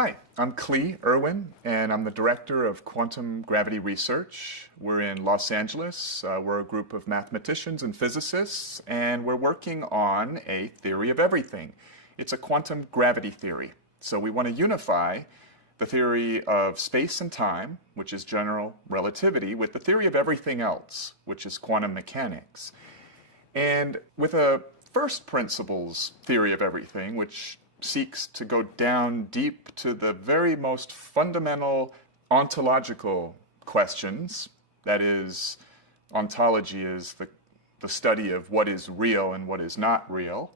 Hi, I'm Klee Irwin, and I'm the Director of Quantum Gravity Research. We're in Los Angeles. We're a group of mathematicians and physicists, and we're working on a theory of everything. It's a quantum gravity theory. So we want to unify the theory of space and time, which is general relativity, with the theory of everything else, which is quantum mechanics. And with a first principles theory of everything, which seeks to go down deep to the very most fundamental ontological questions. That is, ontology is the study of what is real and what is not real.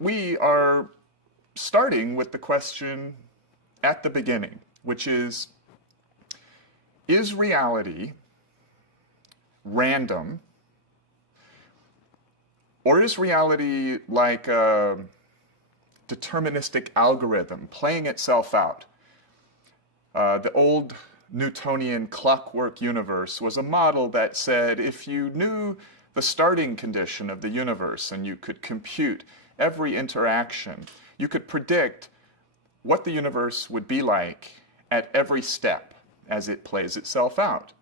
We are starting with the question at the beginning, which is reality random, or is reality like a deterministic algorithm playing itself out? The old Newtonian clockwork universe was a model that said if you knew the starting condition of the universe and you could compute every interaction, you could predict what the universe would be like at every step as it plays itself out.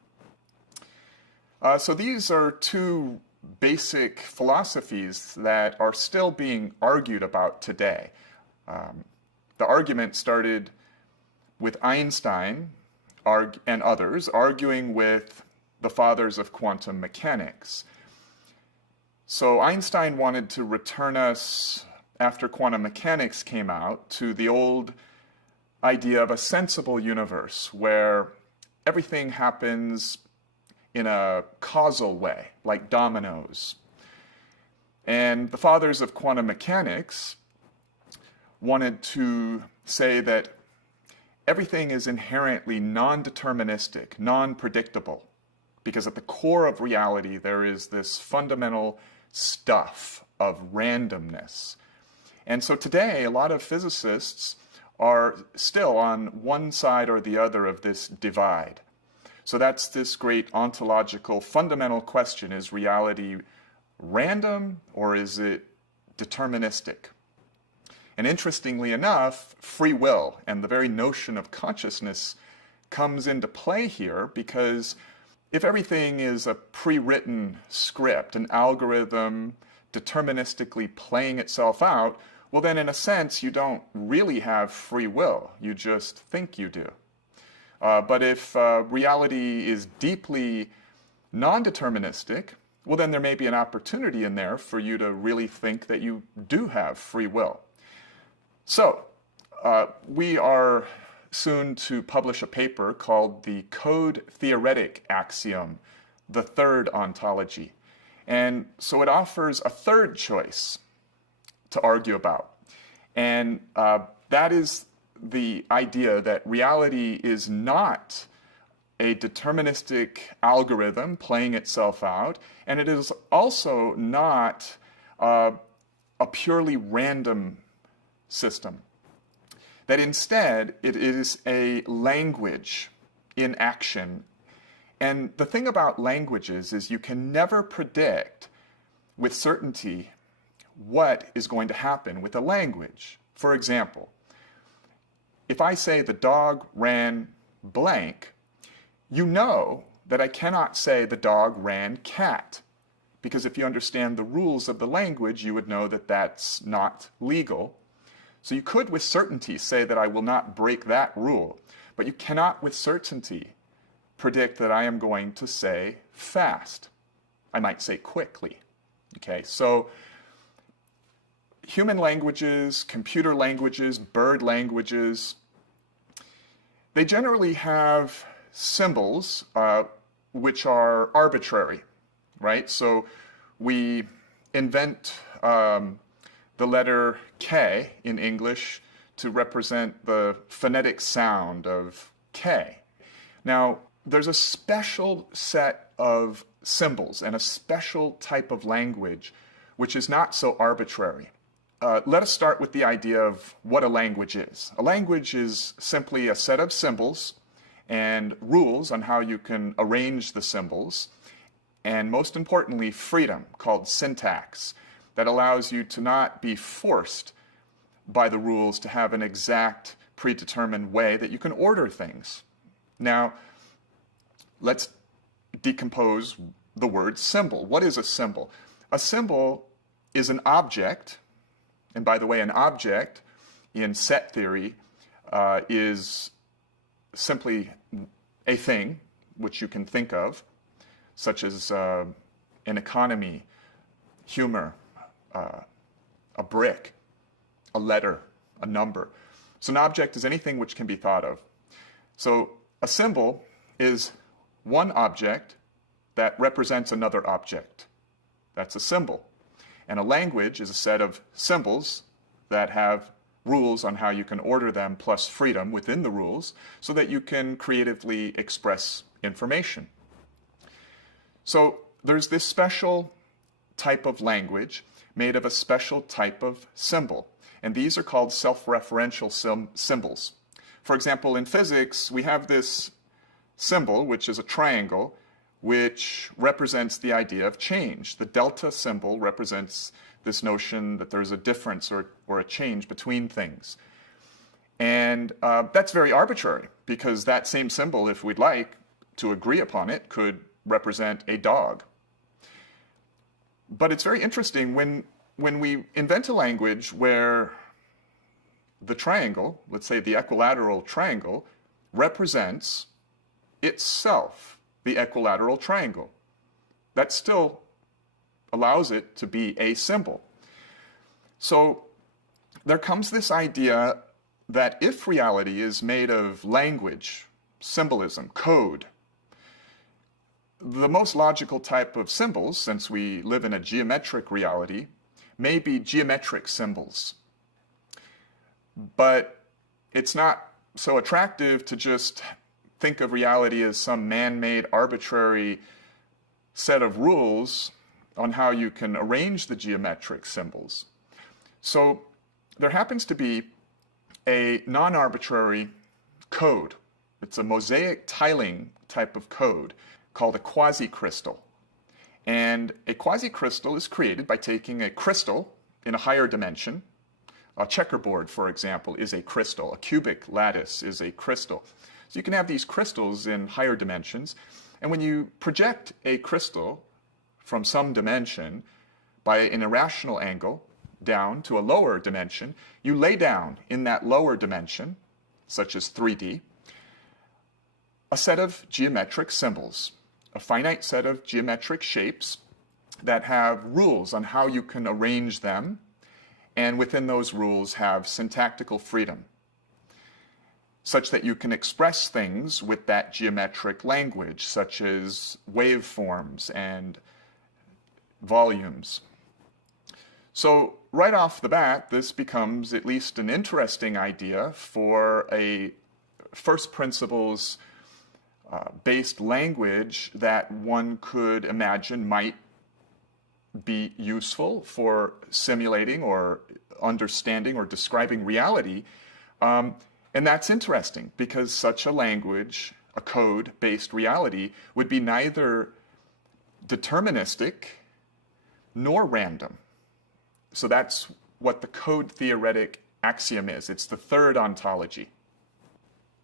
So these are two basic philosophies that are still being argued about today. The argument started with Einstein and others arguing with the fathers of quantum mechanics. So Einstein wanted to return us, after quantum mechanics came out, to the old idea of a sensible universe where everything happens in a causal way, like dominoes. And the fathers of quantum mechanics wanted to say that everything is inherently non-deterministic, non-predictable, because at the core of reality there is this fundamental stuff of randomness. And so today a lot of physicists are still on one side or the other of this divide. So that's this great ontological fundamental question: is reality random or is it deterministic? And interestingly enough, free will and the very notion of consciousness comes into play here, because if everything is a pre-written script, an algorithm deterministically playing itself out, well then in a sense you don't really have free will, you just think you do. But if reality is deeply non-deterministic, well then there may be an opportunity in there for you to really think that you do have free will. So we are soon to publish a paper called the Code Theoretic Axiom, the third ontology. And so it offers a third choice to argue about. And that is the idea that reality is not a deterministic algorithm playing itself out, and it is also not a purely random system. That instead it is a language in action. And the thing about languages is you can never predict with certainty what is going to happen with a language. For example, if I say the dog ran blank, you know that I cannot say the dog ran cat, because if you understand the rules of the language, you would know that that's not legal. So you could with certainty say that I will not break that rule, but you cannot with certainty predict that I am going to say fast. I might say quickly. Okay, so human languages, computer languages, bird languages, they generally have symbols which are arbitrary, right? So we invent the letter K in English to represent the phonetic sound of K. Now, there's a special set of symbols and a special type of language which is not so arbitrary. Let us start with the idea of what a language is. A language is simply a set of symbols and rules on how you can arrange the symbols, and most importantly, freedom, called syntax, that allows you to not be forced by the rules to have an exact predetermined way that you can order things. Now, let's decompose the word symbol. What is a symbol? A symbol is an object, and by the way, an object in set theory is simply a thing which you can think of, such as an economy, humor, a brick, a letter, a number. So an object is anything which can be thought of. So a symbol is one object that represents another object. That's a symbol. And a language is a set of symbols that have rules on how you can order them plus freedom within the rules so that you can creatively express information. So there's this special type of language made of a special type of symbol. And these are called self-referential symbols. For example, in physics, we have this symbol, which is a triangle, which represents the idea of change. The delta symbol represents this notion that there's a difference or a change between things. And that's very arbitrary, because that same symbol, if we'd like to agree upon it, could represent a dog. But it's very interesting when we invent a language where the triangle, let's say the equilateral triangle, represents itself, the equilateral triangle. That still allows it to be a symbol. So there comes this idea that if reality is made of language, symbolism, code, the most logical type of symbols, since we live in a geometric reality, may be geometric symbols. But it's not so attractive to just think of reality as some man-made arbitrary set of rules on how you can arrange the geometric symbols. So there happens to be a non-arbitrary code. It's a mosaic tiling type of code called a quasi-crystal. And a quasi-crystal is created by taking a crystal in a higher dimension. A checkerboard, for example, is a crystal. A cubic lattice is a crystal. So you can have these crystals in higher dimensions. And when you project a crystal from some dimension by an irrational angle down to a lower dimension, you lay down in that lower dimension, such as 3D, a set of geometric symbols, a finite set of geometric shapes that have rules on how you can arrange them, and within those rules have syntactical freedom, such that you can express things with that geometric language, such as waveforms and volumes. So right off the bat, this becomes at least an interesting idea for a first principles based language that one could imagine might be useful for simulating or understanding or describing reality. And that's interesting, because such a language, a code-based reality, would be neither deterministic nor random. So that's what the code theoretic axiom is. It's the third ontology.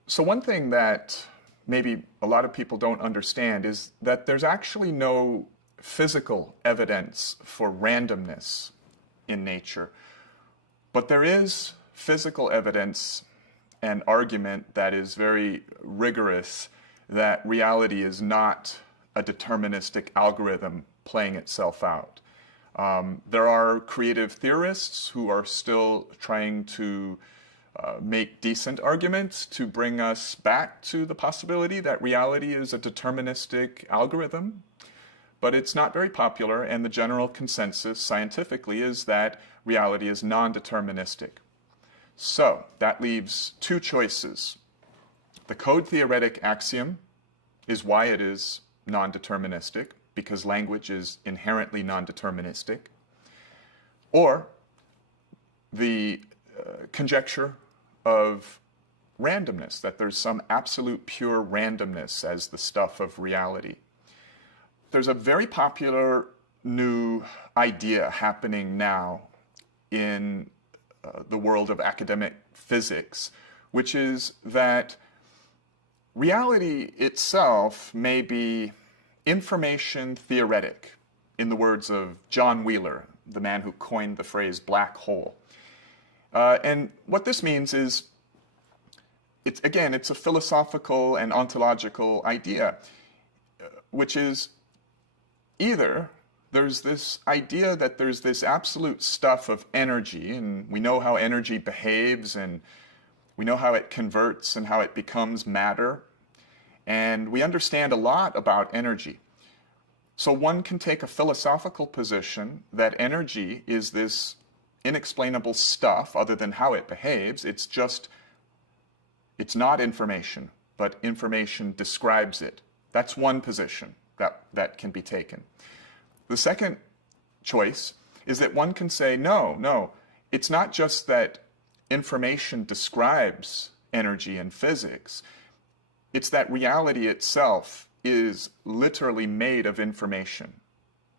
So one thing that maybe a lot of people don't understand is that there's actually no physical evidence for randomness in nature, but there is physical evidence and argument that is very rigorous that reality is not a deterministic algorithm playing itself out. There are creative theorists who are still trying to make decent arguments to bring us back to the possibility that reality is a deterministic algorithm, but it's not very popular, and the general consensus scientifically is that reality is non-deterministic. So that leaves two choices. The code theoretic axiom is why it is non-deterministic, because language is inherently non-deterministic, or the conjecture of randomness, that there's some absolute pure randomness as the stuff of reality. There's a very popular new idea happening now in the world of academic physics, which is that reality itself may be information theoretic, in the words of John Wheeler, the man who coined the phrase black hole. And what this means is, it's a philosophical and ontological idea, which is either there's this idea that there's this absolute stuff of energy, and we know how energy behaves, and we know how it converts and how it becomes matter, and we understand a lot about energy. So one can take a philosophical position that energy is this inexplainable stuff other than how it behaves. It's not information, but information describes it. That's one position that can be taken. The second choice is that one can say, no, it's not just that information describes energy and physics. It's that reality itself is literally made of information.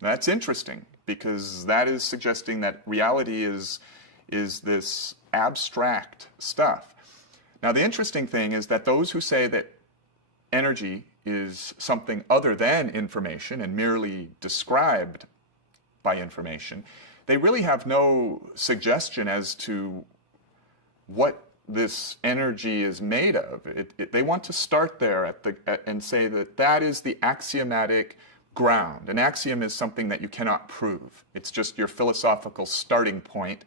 That's interesting, because that is suggesting that reality is this abstract stuff. Now, the interesting thing is that those who say that energy is something other than information and merely described by information, they really have no suggestion as to what this energy is made of. They want to start there and say that that is the axiomatic ground. An axiom is something that you cannot prove. It's just your philosophical starting point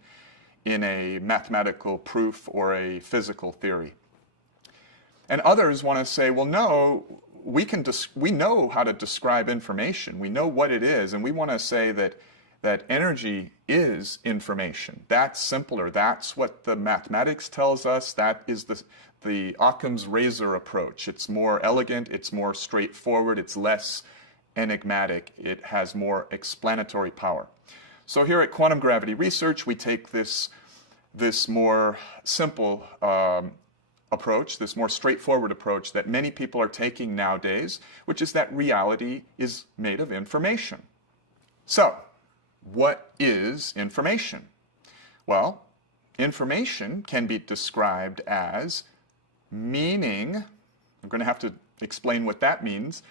in a mathematical proof or a physical theory. And others want to say, well, no, we know how to describe information. We know what it is, and we want to say that energy is information. That's simpler. That's what the mathematics tells us. That is the Occam's razor approach. It's more elegant, it's more straightforward, it's less enigmatic, it has more explanatory power. So here at Quantum Gravity Research, we take this more simple approach, this more straightforward approach that many people are taking nowadays, which is that reality is made of information. So, what is information? Well, information can be described as meaning. I'm going to have to explain what that means,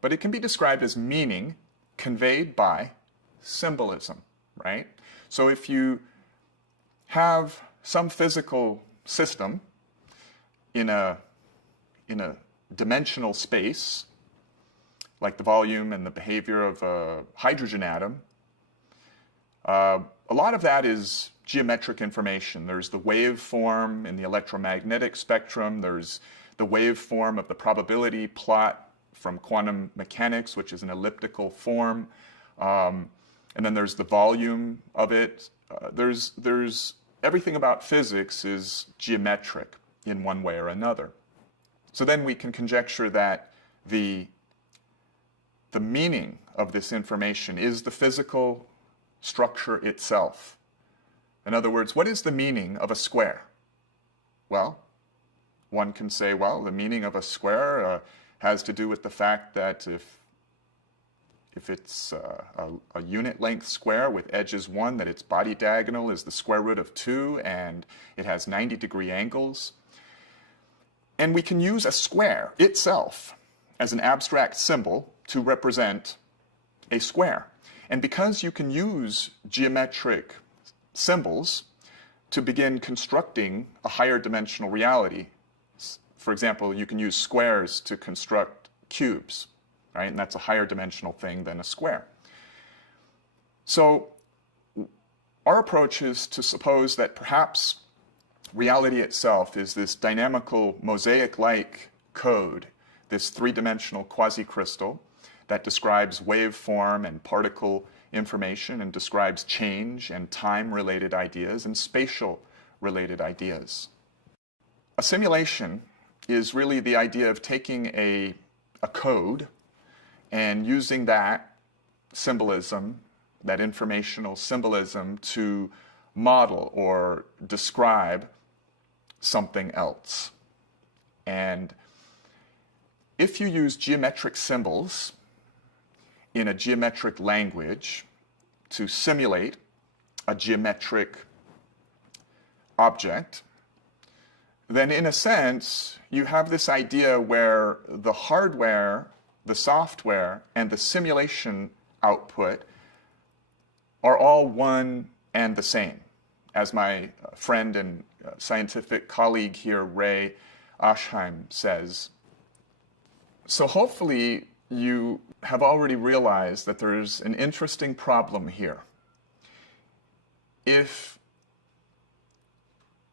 but it can be described as meaning conveyed by symbolism, right? So if you have some physical system in a dimensional space, like the volume and the behavior of a hydrogen atom, a lot of that is geometric information. There's the waveform in the electromagnetic spectrum. There's the waveform of the probability plot from quantum mechanics, which is an elliptical form. And then there's the volume of it. There's everything about physics is geometric in one way or another. So then we can conjecture that the meaning of this information is the physical structure itself. In other words, what is the meaning of a square? Well, one can say, well, the meaning of a square has to do with the fact that if it's a unit length square with edges 1, that its body diagonal is the square root of 2, and it has 90-degree angles. And we can use a square itself as an abstract symbol to represent a square. And because you can use geometric symbols to begin constructing a higher dimensional reality, for example, you can use squares to construct cubes, right? And that's a higher dimensional thing than a square. So our approach is to suppose that perhaps reality itself is this dynamical mosaic-like code, this three-dimensional quasi-crystal that describes waveform and particle information and describes change and time-related ideas and spatial-related ideas. A simulation is really the idea of taking a code and using that symbolism, that informational symbolism, to model or describe something else. And if you use geometric symbols in a geometric language to simulate a geometric object, then in a sense, you have this idea where the hardware, the software, and the simulation output are all one and the same. As my friend and scientific colleague here, Ray Oshheim, says. So hopefully you have already realized that there's an interesting problem here. If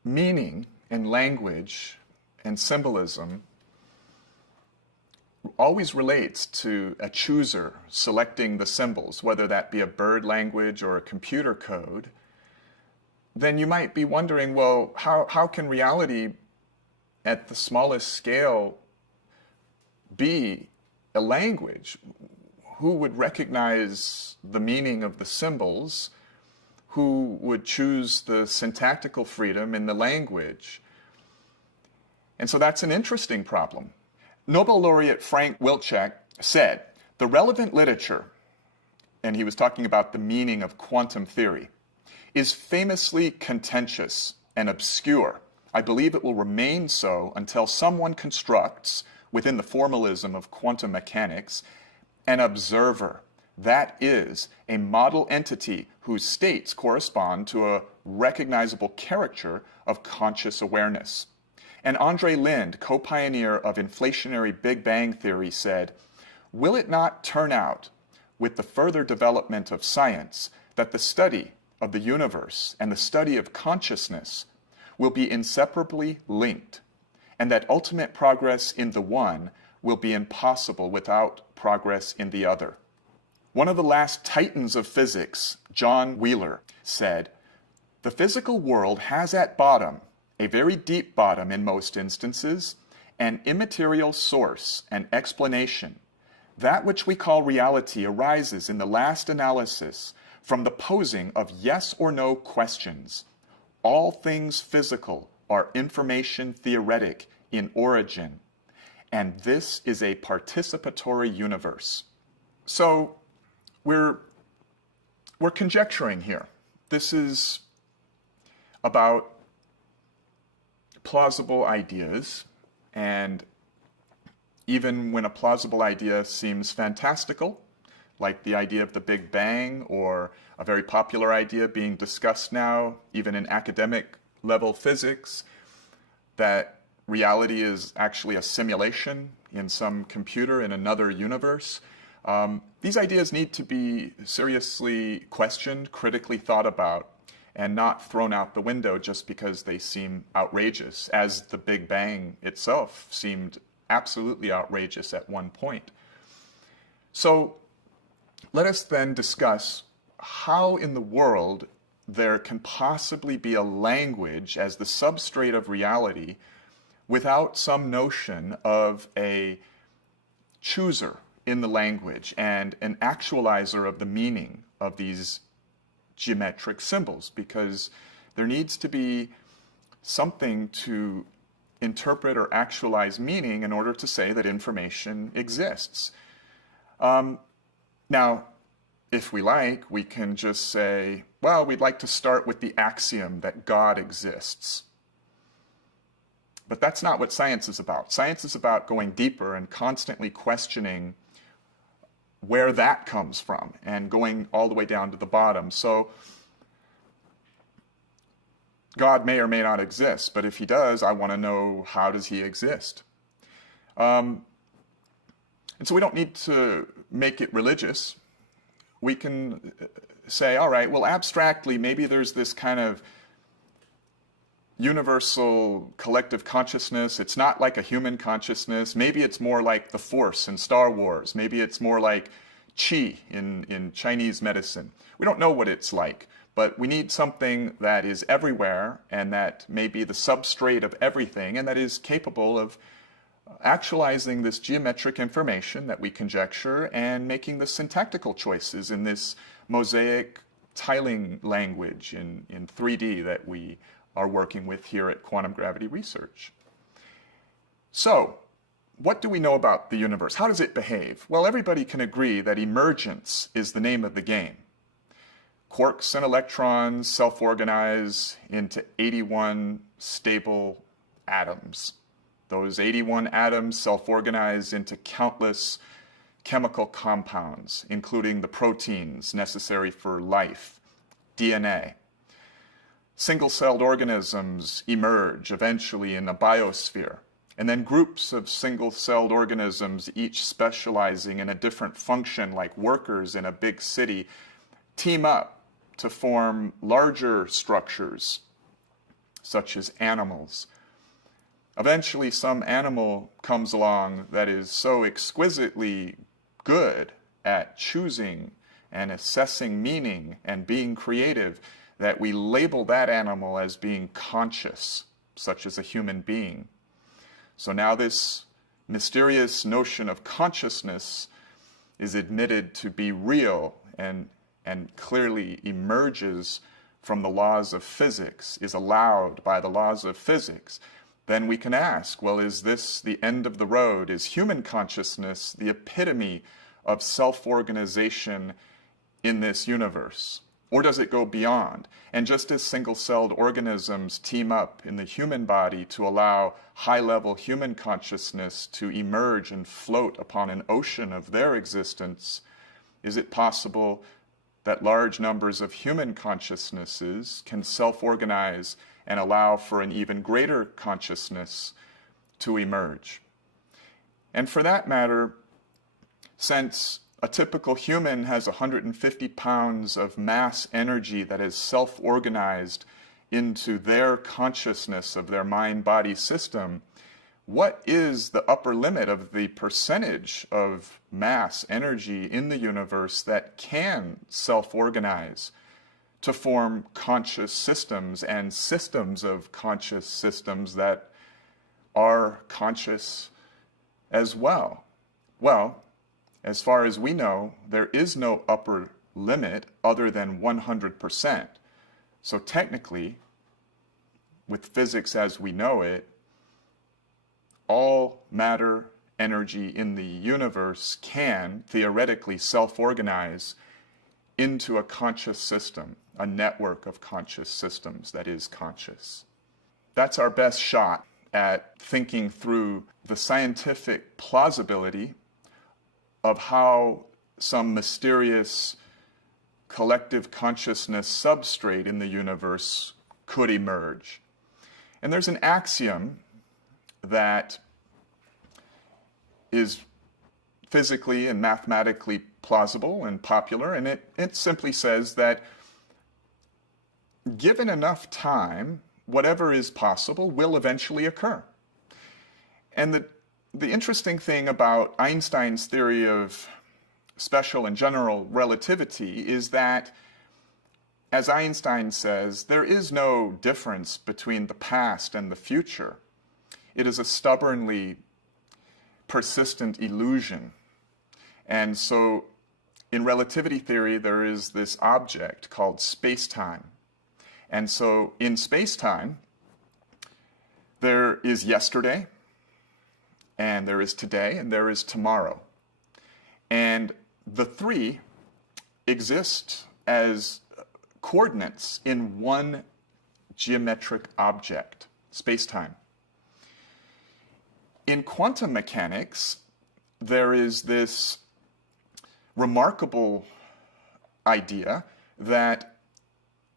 meaning and language and symbolism always relates to a chooser selecting the symbols, whether that be a bird language or a computer code, then you might be wondering, well, how can reality at the smallest scale be a language? Who would recognize the meaning of the symbols? Who would choose the syntactical freedom in the language? And so that's an interesting problem. Nobel laureate Frank Wilczek said, the relevant literature, and he was talking about the meaning of quantum theory, is famously contentious and obscure. I believe it will remain so until someone constructs, within the formalism of quantum mechanics, an observer. That is, a model entity whose states correspond to a recognizable caricature of conscious awareness. And Andre Linde, co-pioneer of inflationary Big Bang theory, said, will it not turn out, with the further development of science, that the study of the universe and the study of consciousness will be inseparably linked, and that ultimate progress in the one will be impossible without progress in the other? One of the last titans of physics, John Wheeler, said, the physical world has at bottom, a very deep bottom in most instances, an immaterial source and explanation. That which we call reality arises in the last analysis from the posing of yes or no questions. All things physical are information theoretic in origin, and this is a participatory universe. So we're conjecturing here. This is about plausible ideas, and even when a plausible idea seems fantastical, like the idea of the Big Bang, or a very popular idea being discussed now, even in academic level physics, that reality is actually a simulation in some computer in another universe. These ideas need to be seriously questioned, critically thought about, and not thrown out the window just because they seem outrageous, as the Big Bang itself seemed absolutely outrageous at one point. So let us then discuss how in the world there can possibly be a language as the substrate of reality without some notion of a chooser in the language and an actualizer of the meaning of these geometric symbols, because there needs to be something to interpret or actualize meaning in order to say that information exists. Now, if we like, we can just say, well, we'd like to start with the axiom that God exists. But that's not what science is about. Science is about going deeper and constantly questioning where that comes from and going all the way down to the bottom. So God may or may not exist, but if he does, I want to know, how does he exist? And so we don't need to make it religious. We can say, all right, well, abstractly, maybe there's this kind of universal collective consciousness. It's not like a human consciousness. Maybe it's more like the Force in Star Wars. Maybe it's more like Qi in Chinese medicine. We don't know what it's like, but we need something that is everywhere and that may be the substrate of everything and that is capable of actualizing this geometric information that we conjecture and making the syntactical choices in this mosaic tiling language in 3D that we are working with here at Quantum Gravity Research. So, what do we know about the universe? How does it behave? Well, everybody can agree that emergence is the name of the game. Quarks and electrons self-organize into 81 stable atoms. Those 81 atoms self-organize into countless chemical compounds, including the proteins necessary for life, DNA. Single-celled organisms emerge eventually in a biosphere, and then groups of single-celled organisms, each specializing in a different function, like workers in a big city, team up to form larger structures, such as animals. Eventually, some animal comes along that is so exquisitely good at choosing and assessing meaning and being creative that we label that animal as being conscious, such as a human being. So now this mysterious notion of consciousness is admitted to be real and clearly emerges from the laws of physics, is allowed by the laws of physics. Then we can ask, well, is this the end of the road? Is human consciousness the epitome of self-organization in this universe? Or does it go beyond? And just as single-celled organisms team up in the human body to allow high-level human consciousness to emerge and float upon an ocean of their existence, is it possible that large numbers of human consciousnesses can self-organize and allow for an even greater consciousness to emerge? And for that matter, since a typical human has 150 pounds of mass energy that is self-organized into their consciousness of their mind-body system, what is the upper limit of the percentage of mass energy in the universe that can self-organize to form conscious systems and systems of conscious systems that are conscious as well? Well, as far as we know, there is no upper limit other than 100%. So technically, with physics as we know it, all matter, energy in the universe can theoretically self-organize into a conscious system, a network of conscious systems that is conscious. That's our best shot at thinking through the scientific plausibility of how some mysterious collective consciousness substrate in the universe could emerge. And there's an axiom that is physically and mathematically plausible and popular, and it simply says that given enough time, whatever is possible will eventually occur. And the interesting thing about Einstein's theory of special and general relativity is that, as Einstein says, there is no difference between the past and the future. It is a stubbornly persistent illusion. And so in relativity theory, there is this object called space-time. And so in space-time, there is yesterday, and there is today, and there is tomorrow. And the three exist as coordinates in one geometric object, space-time. In quantum mechanics, there is this remarkable idea that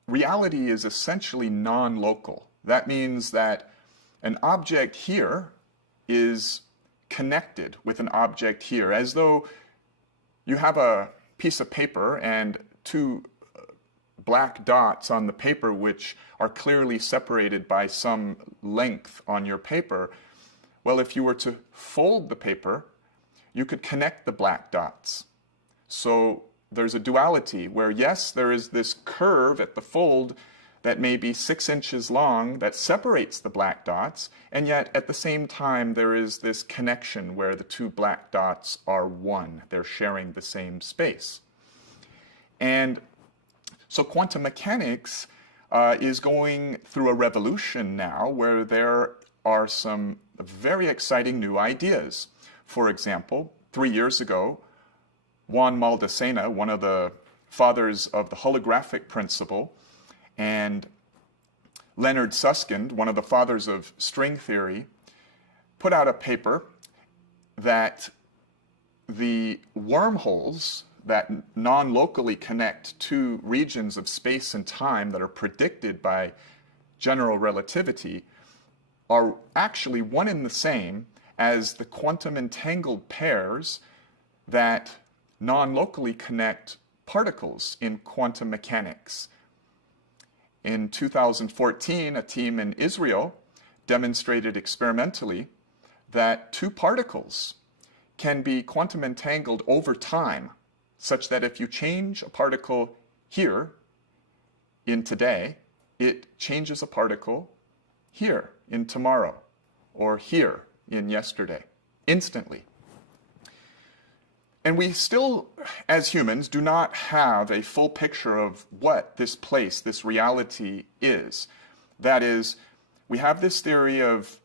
reality is essentially non-local. That means that an object here is connected with an object here, as though you have a piece of paper and two black dots on the paper which are clearly separated by some length on your paper. Well, if you were to fold the paper, you could connect the black dots. So there's a duality where, yes, there is this curve at the fold that may be 6 inches long that separates the black dots, and yet at the same time there is this connection where the two black dots are one. They're sharing the same space. And so quantum mechanics is going through a revolution now where there are some very exciting new ideas. For example, 3 years ago, Juan Maldacena, one of the fathers of the holographic principle, and Leonard Susskind, one of the fathers of string theory, put out a paper that the wormholes that non-locally connect to regions of space and time that are predicted by general relativity are actually one and the same as the quantum entangled pairs that non-locally connect particles in quantum mechanics. In 2014, a team in Israel demonstrated experimentally that two particles can be quantum entangled over time, such that if you change a particle here in today, it changes a particle here in tomorrow, or here in yesterday, instantly. And we still, as humans, do not have a full picture of what this place, this reality is. That is, we have this theory of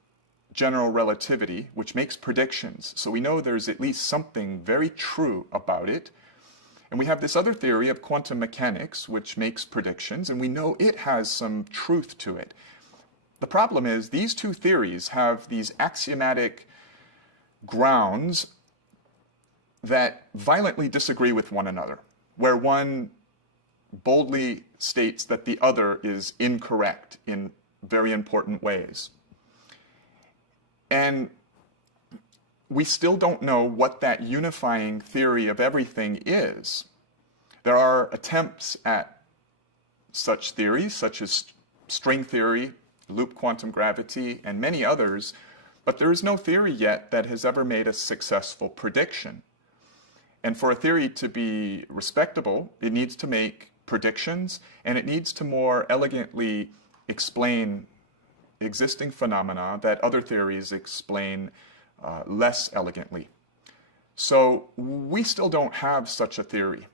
general relativity, which makes predictions. So we know there's at least something very true about it. And we have this other theory of quantum mechanics, which makes predictions, and we know it has some truth to it. The problem is these two theories have these axiomatic grounds that violently disagree with one another, where one boldly states that the other is incorrect in very important ways. And we still don't know what that unifying theory of everything is. There are attempts at such theories, such as string theory, loop quantum gravity, and many others, but there is no theory yet that has ever made a successful prediction. And for a theory to be respectable, it needs to make predictions, and it needs to more elegantly explain existing phenomena that other theories explain less elegantly. So we still don't have such a theory.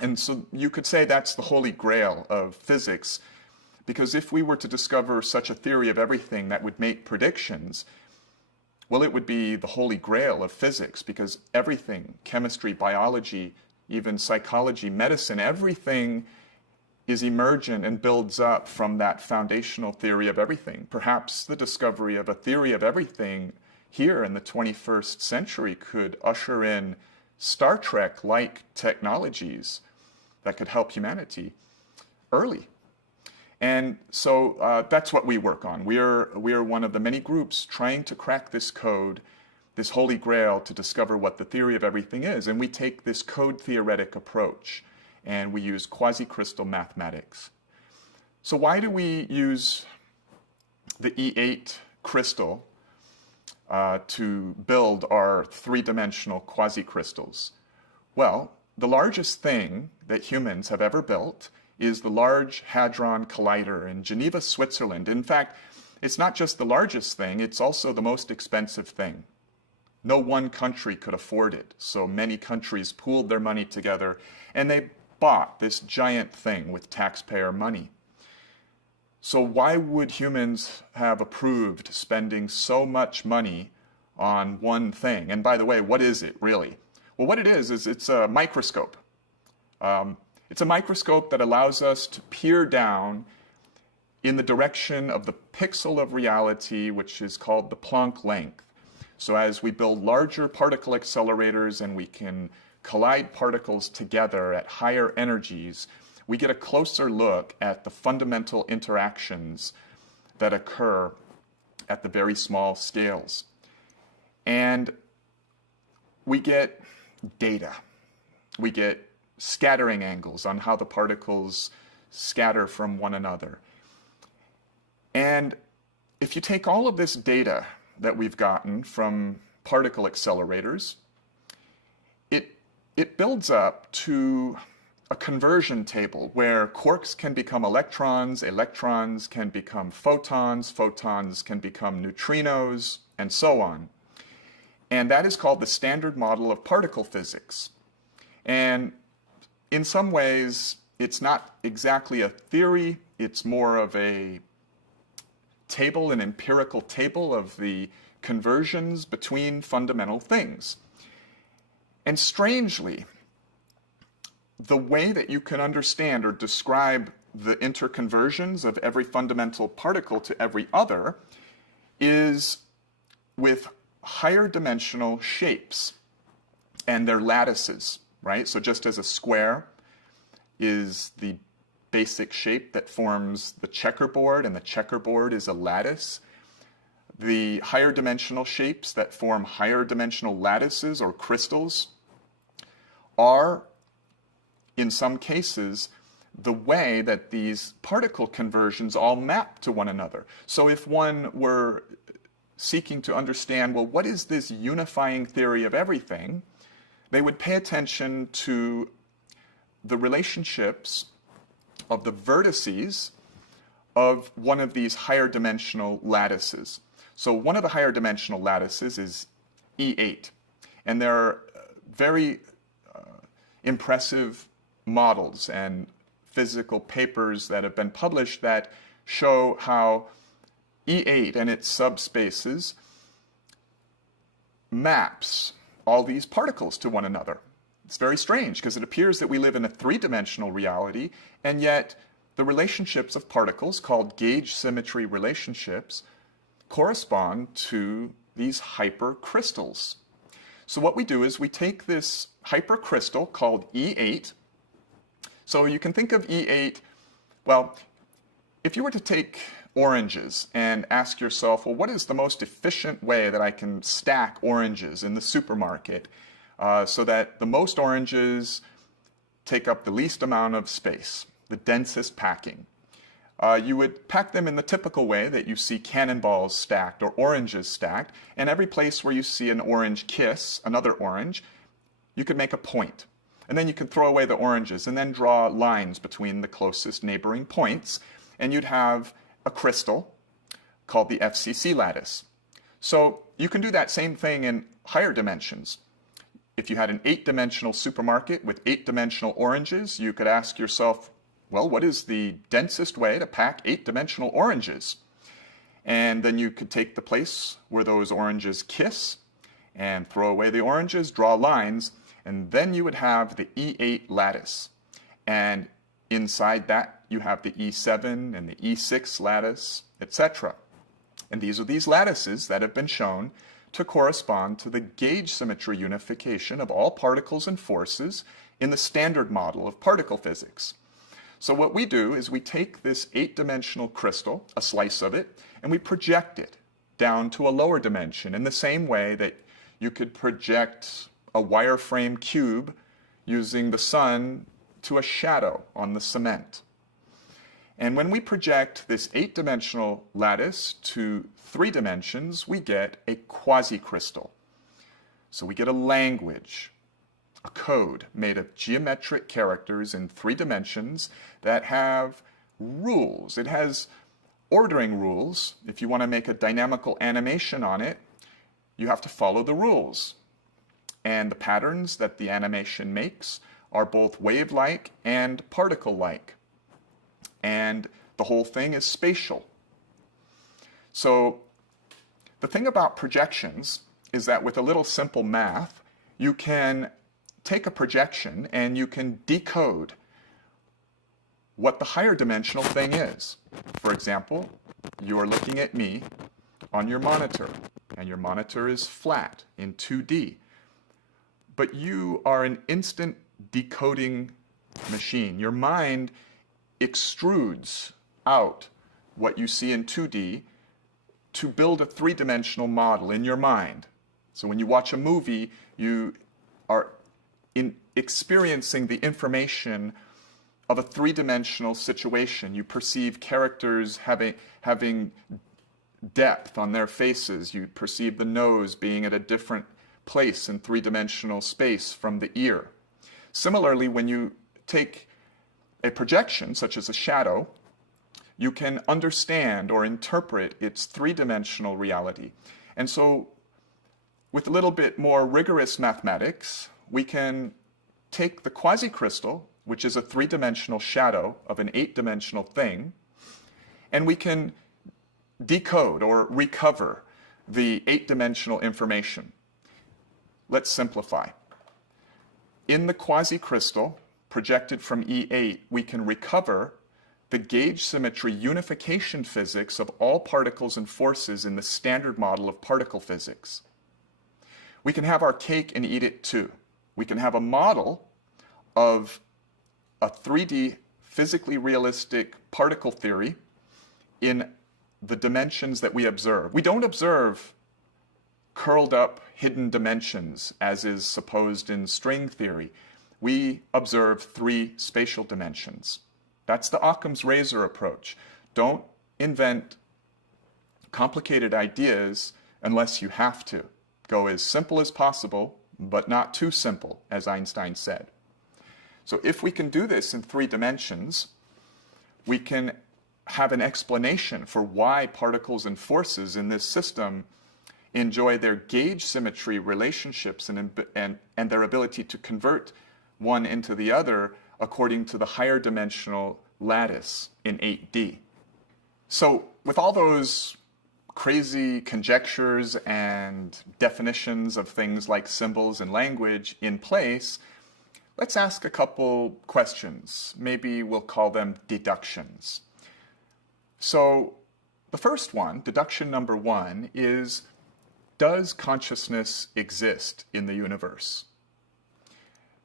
And so you could say that's the holy grail of physics, because if we were to discover such a theory of everything that would make predictions, well, it would be the holy grail of physics, because everything, chemistry, biology, even psychology, medicine, everything is emergent and builds up from that foundational theory of everything. Perhaps the discovery of a theory of everything here in the 21st century could usher in Star Trek-like technologies that could help humanity early. And so that's what we work on. We are one of the many groups trying to crack this code, this holy grail, to discover what the theory of everything is. And we take this code theoretic approach, and we use quasi-crystal mathematics. So why do we use the E8 crystal to build our three-dimensional quasi-crystals? Well, the largest thing that humans have ever built is the Large Hadron Collider in Geneva, Switzerland. In fact, it's not just the largest thing, it's also the most expensive thing. No one country could afford it, so many countries pooled their money together, and they bought this giant thing with taxpayer money. So why would humans have approved spending so much money on one thing? And by the way, what is it really? Well, what it is it's a microscope. It's a microscope that allows us to peer down in the direction of the pixel of reality, which is called the Planck length. So as we build larger particle accelerators and we can collide particles together at higher energies, we get a closer look at the fundamental interactions that occur at the very small scales. And we get data. We get scattering angles on how the particles scatter from one another. And if you take all of this data that we've gotten from particle accelerators, it builds up to a conversion table where quarks can become electrons, electrons can become photons, photons can become neutrinos, and so on. And that is called the standard model of particle physics. And in some ways, it's not exactly a theory, it's more of a table, an empirical table of the conversions between fundamental things. And strangely, the way that you can understand or describe the interconversions of every fundamental particle to every other is with higher dimensional shapes and their lattices, right? So just as a square is the basic shape that forms the checkerboard, and the checkerboard is a lattice, the higher dimensional shapes that form higher dimensional lattices or crystals are, in some cases, the way that these particle conversions all map to one another. So if one were seeking to understand, well, what is this unifying theory of everything, they would pay attention to the relationships of the vertices of one of these higher dimensional lattices. So one of the higher dimensional lattices is E8, and there are very impressive models and physical papers that have been published that show how E8 and its subspaces maps all these particles to one another. It's very strange because it appears that we live in a three-dimensional reality, and yet the relationships of particles, called gauge symmetry relationships, correspond to these hypercrystals. So what we do is we take this hypercrystal called E8. So you can think of E8, well, if you were to take oranges and ask yourself, well, what is the most efficient way that I can stack oranges in the supermarket so that the most oranges take up the least amount of space, the densest packing? You would pack them in the typical way that you see cannonballs stacked or oranges stacked, and every place where you see an orange kiss another orange, you could make a point. And then you could throw away the oranges and then draw lines between the closest neighboring points, and you'd have a crystal called the FCC lattice. So you can do that same thing in higher dimensions. If you had an 8-dimensional supermarket with 8-dimensional oranges, you could ask yourself, well, what is the densest way to pack 8-dimensional oranges? And then you could take the place where those oranges kiss and throw away the oranges, draw lines, and then you would have the E8 lattice. And inside that, you have the E7 and the E6 lattice, etc. And these are these lattices that have been shown to correspond to the gauge symmetry unification of all particles and forces in the standard model of particle physics. So what we do is we take this 8-dimensional crystal, a slice of it, and we project it down to a lower dimension in the same way that you could project a wireframe cube using the sun to a shadow on the cement. And when we project this 8-dimensional lattice to 3 dimensions, we get a quasi-crystal. So we get a language, a code made of geometric characters in 3 dimensions that have rules. It has ordering rules. If you want to make a dynamical animation on it, you have to follow the rules. And the patterns that the animation makes are both wave-like and particle-like. And the whole thing is spatial. So the thing about projections is that with a little simple math, you can take a projection and you can decode what the higher dimensional thing is. For example, you're looking at me on your monitor, and your monitor is flat in 2D. But you are an instant decoding machine. Your mind extrudes out what you see in 2D to build a 3-dimensional model in your mind. So when you watch a movie, you are experiencing the information of a 3-dimensional situation. You perceive characters having depth on their faces. You perceive the nose being at a different place in 3-dimensional space from the ear. Similarly, when you take a projection, such as a shadow, you can understand or interpret its 3-dimensional reality. And so, with a little bit more rigorous mathematics, we can take the quasi-crystal, which is a 3-dimensional shadow of an 8-dimensional thing, and we can decode or recover the 8-dimensional information. Let's simplify. In the quasi-crystal, projected from E8, we can recover the gauge symmetry unification physics of all particles and forces in the standard model of particle physics. We can have our cake and eat it too. We can have a model of a 3D physically realistic particle theory in the dimensions that we observe. We don't observe curled up hidden dimensions as is supposed in string theory. We observe 3 spatial dimensions. That's the Occam's razor approach. Don't invent complicated ideas unless you have to. Go as simple as possible, but not too simple, as Einstein said. So if we can do this in 3 dimensions, we can have an explanation for why particles and forces in this system enjoy their gauge symmetry relationships and their ability to convert one into the other according to the higher dimensional lattice in 8D. So with all those crazy conjectures and definitions of things like symbols and language in place, let's ask a couple questions. Maybe we'll call them deductions. So the first one, deduction number 1, is, does consciousness exist in the universe?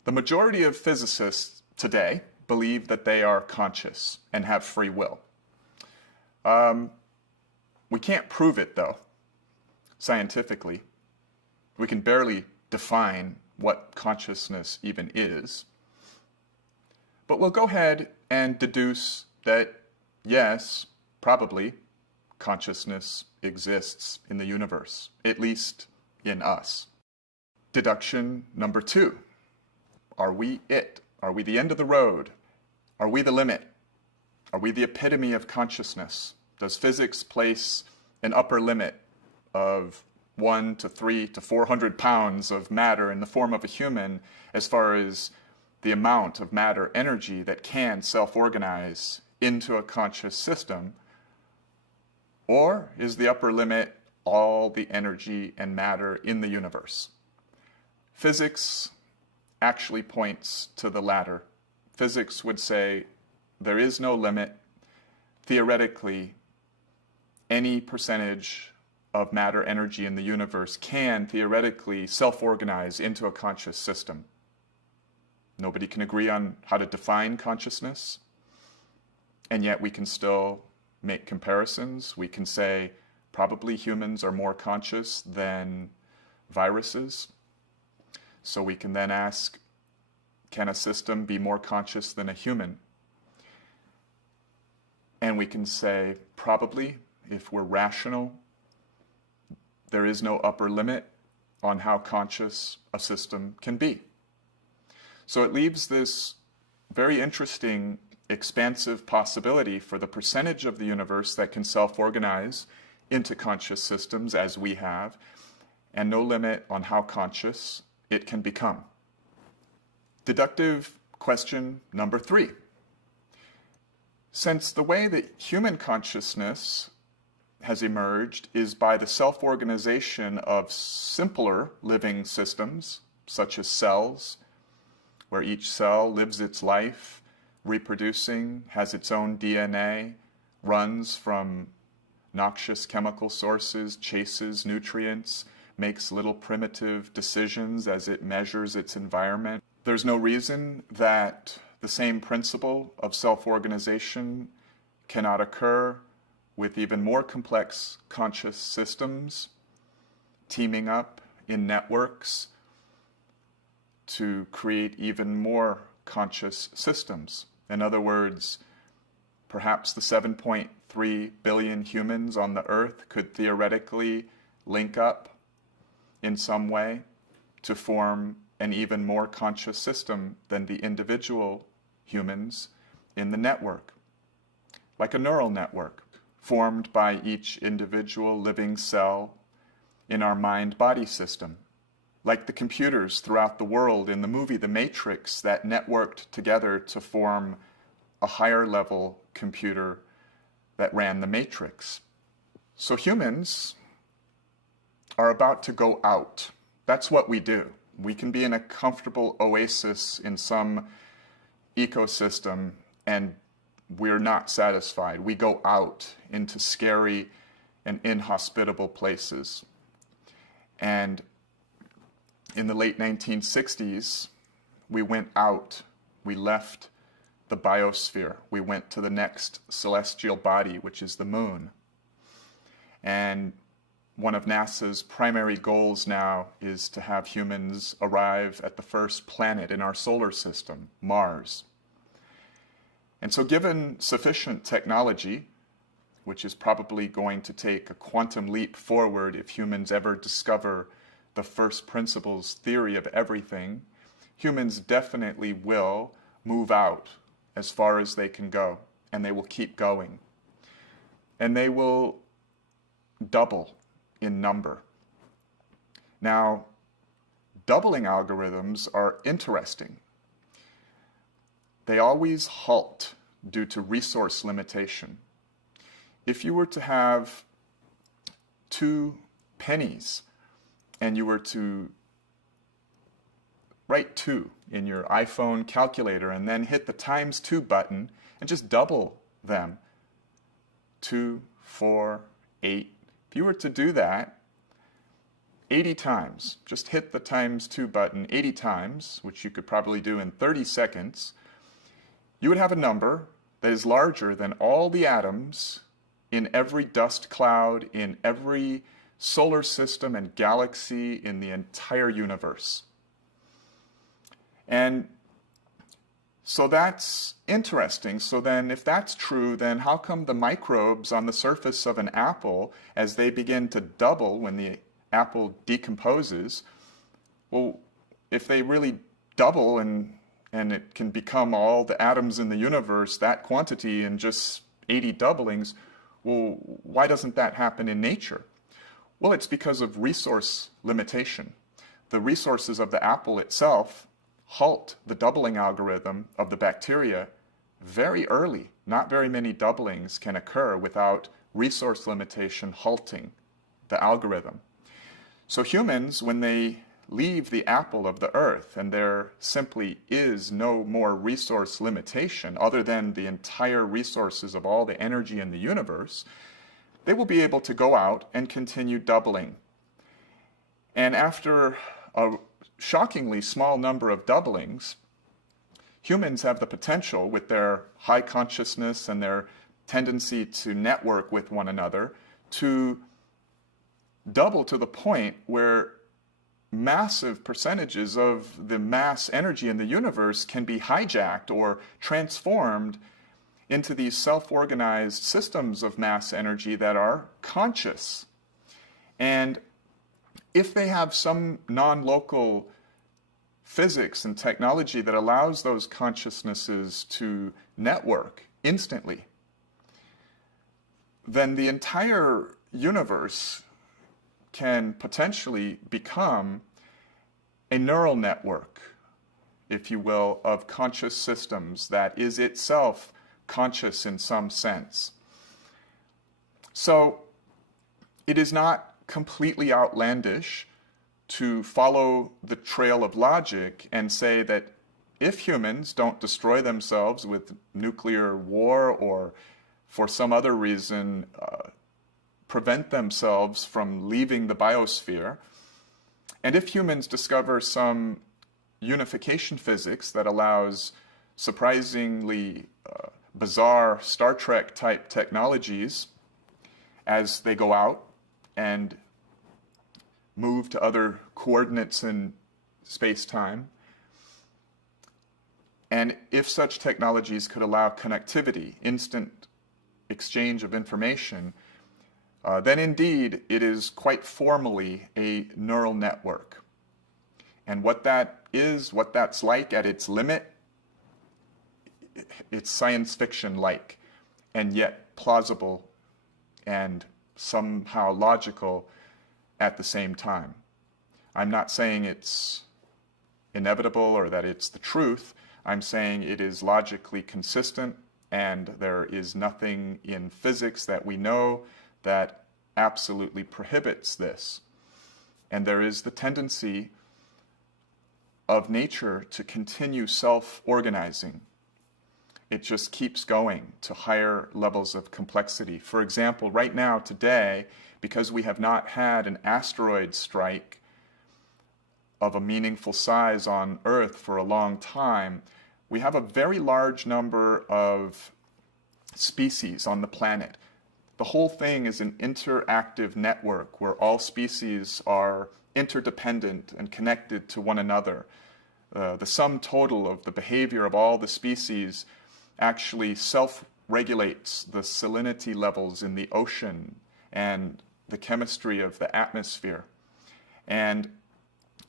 The majority of physicists today believe that they are conscious and have free will. We can't prove it, though, scientifically. We can barely define what consciousness even is. But we'll go ahead and deduce that, yes, probably, consciousness exists in the universe, at least in us. Deduction number 2. Are we it? Are we the end of the road? Are we the limit? Are we the epitome of consciousness? Does physics place an upper limit of 1 to 3 to 400 pounds of matter in the form of a human as far as the amount of matter energy that can self-organize into a conscious system? Or is the upper limit all the energy and matter in the universe? Physics actually points to the latter. Physics would say there is no limit. Theoretically, any percentage of matter energy in the universe can theoretically self-organize into a conscious system. Nobody can agree on how to define consciousness, and yet we can still make comparisons. We can say probably humans are more conscious than viruses. So we can then ask, can a system be more conscious than a human? And we can say, probably, if we're rational, there is no upper limit on how conscious a system can be. So it leaves this very interesting, expansive possibility for the percentage of the universe that can self-organize into conscious systems as we have, and no limit on how conscious it can become. Deductive question number 3. Since the way that human consciousness has emerged is by the self-organization of simpler living systems, such as cells, where each cell lives its life, reproducing, has its own DNA, runs from noxious chemical sources, chases nutrients, makes little primitive decisions as it measures its environment. There's no reason that the same principle of self-organization cannot occur with even more complex conscious systems teaming up in networks to create even more conscious systems. In other words, perhaps the 7.3 billion humans on the Earth could theoretically link up in some way to form an even more conscious system than the individual humans in the network, like a neural network formed by each individual living cell in our mind-body system, like the computers throughout the world in the movie The Matrix that networked together to form a higher level computer that ran the Matrix. So humans are about to go out. That's what we do. We can be in a comfortable oasis in some ecosystem and we're not satisfied. We go out into scary and inhospitable places. And in the late 1960s, we went out. We left the biosphere. We went to the next celestial body, which is the moon. And one of NASA's primary goals now is to have humans arrive at the first planet in our solar system, Mars. And so given sufficient technology, which is probably going to take a quantum leap forward if humans ever discover the first principles theory of everything, humans definitely will move out as far as they can go, and they will keep going. And they will double in number. Now, doubling algorithms are interesting. They always halt due to resource limitation. If you were to have 2 pennies and you were to write 2 in your iPhone calculator and then hit the times 2 button and just double them, 2, 4, 8. If you were to do that 80 times, just hit the times 2 button 80 times, which you could probably do in 30 seconds, you would have a number that is larger than all the atoms in every dust cloud, in every solar system and galaxy in the entire universe. And so that's interesting. So then if that's true, then how come the microbes on the surface of an apple, as they begin to double when the apple decomposes, well, if they really double and it can become all the atoms in the universe, that quantity in just 80 doublings, well, why doesn't that happen in nature? Well, it's because of resource limitation. The resources of the apple itself halt the doubling algorithm of the bacteria very early. Not very many doublings can occur without resource limitation halting the algorithm. So humans, when they leave the apple of the earth and there simply is no more resource limitation other than the entire resources of all the energy in the universe, they will be able to go out and continue doubling. And after a shockingly small number of doublings, humans have the potential, with their high consciousness and their tendency to network with one another, to double to the point where massive percentages of the mass energy in the universe can be hijacked or transformed into these self-organized systems of mass energy that are conscious. And if they have some non-local physics and technology that allows those consciousnesses to network instantly, then the entire universe can potentially become a neural network, if you will, of conscious systems that is itself conscious in some sense. So it is not completely outlandish to follow the trail of logic and say that if humans don't destroy themselves with nuclear war or for some other reason prevent themselves from leaving the biosphere, and if humans discover some unification physics that allows surprisingly bizarre Star Trek type technologies as they go out and move to other coordinates in space-time, and if such technologies could allow connectivity, instant exchange of information, then indeed it is quite formally a neural network. And what that is, what that's like at its limit, it's science fiction-like, and yet plausible and somehow logical at the same time. I'm not saying it's inevitable or that it's the truth. I'm saying it is logically consistent, and there is nothing in physics that we know that absolutely prohibits this. And there is the tendency of nature to continue self-organizing. it just keeps going to higher levels of complexity. For example, right now, today, because we have not had an asteroid strike of a meaningful size on Earth for a long time, we have a very large number of species on the planet. The whole thing is an interactive network where all species are interdependent and connected to one another. The sum total of the behavior of all the species actually self-regulates the salinity levels in the ocean and the chemistry of the atmosphere. And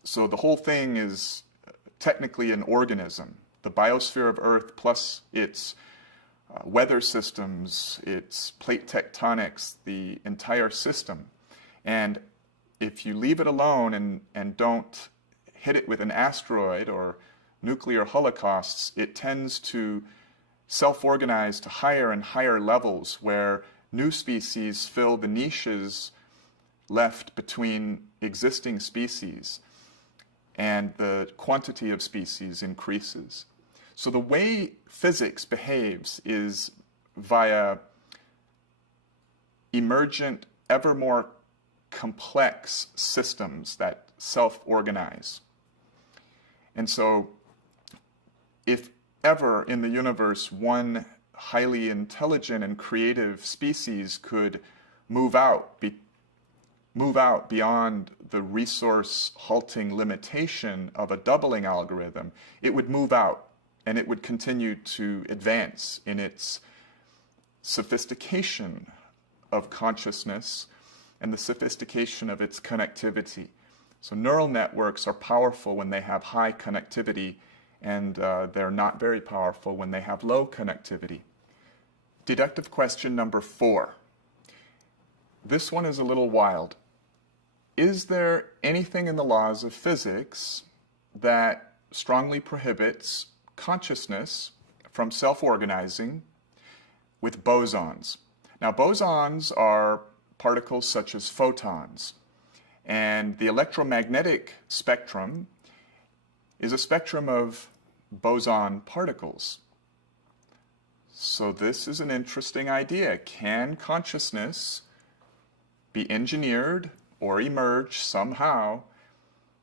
so the whole thing is technically an organism. The biosphere of Earth plus its weather systems, its plate tectonics, the entire system. And if you leave it alone and don't hit it with an asteroid or nuclear holocausts, it tends to self-organize to higher and higher levels where new species fill the niches left between existing species, and the quantity of species increases. So the way physics behaves is via emergent, ever more complex systems that self-organize. And so if ever in the universe one highly intelligent and creative species could move out beyond the resource halting limitation of a doubling algorithm, it would move out and it would continue to advance in its sophistication of consciousness and the sophistication of its connectivity. So neural networks are powerful when they have high connectivity, and they're not very powerful when they have low connectivity. Deductive question number 4. This one is a little wild. Is there anything in the laws of physics that strongly prohibits consciousness from self-organizing with bosons? Now, bosons are particles such as photons, and the electromagnetic spectrum is a spectrum of boson particles. So this is an interesting idea. Can consciousness be engineered or emerge somehow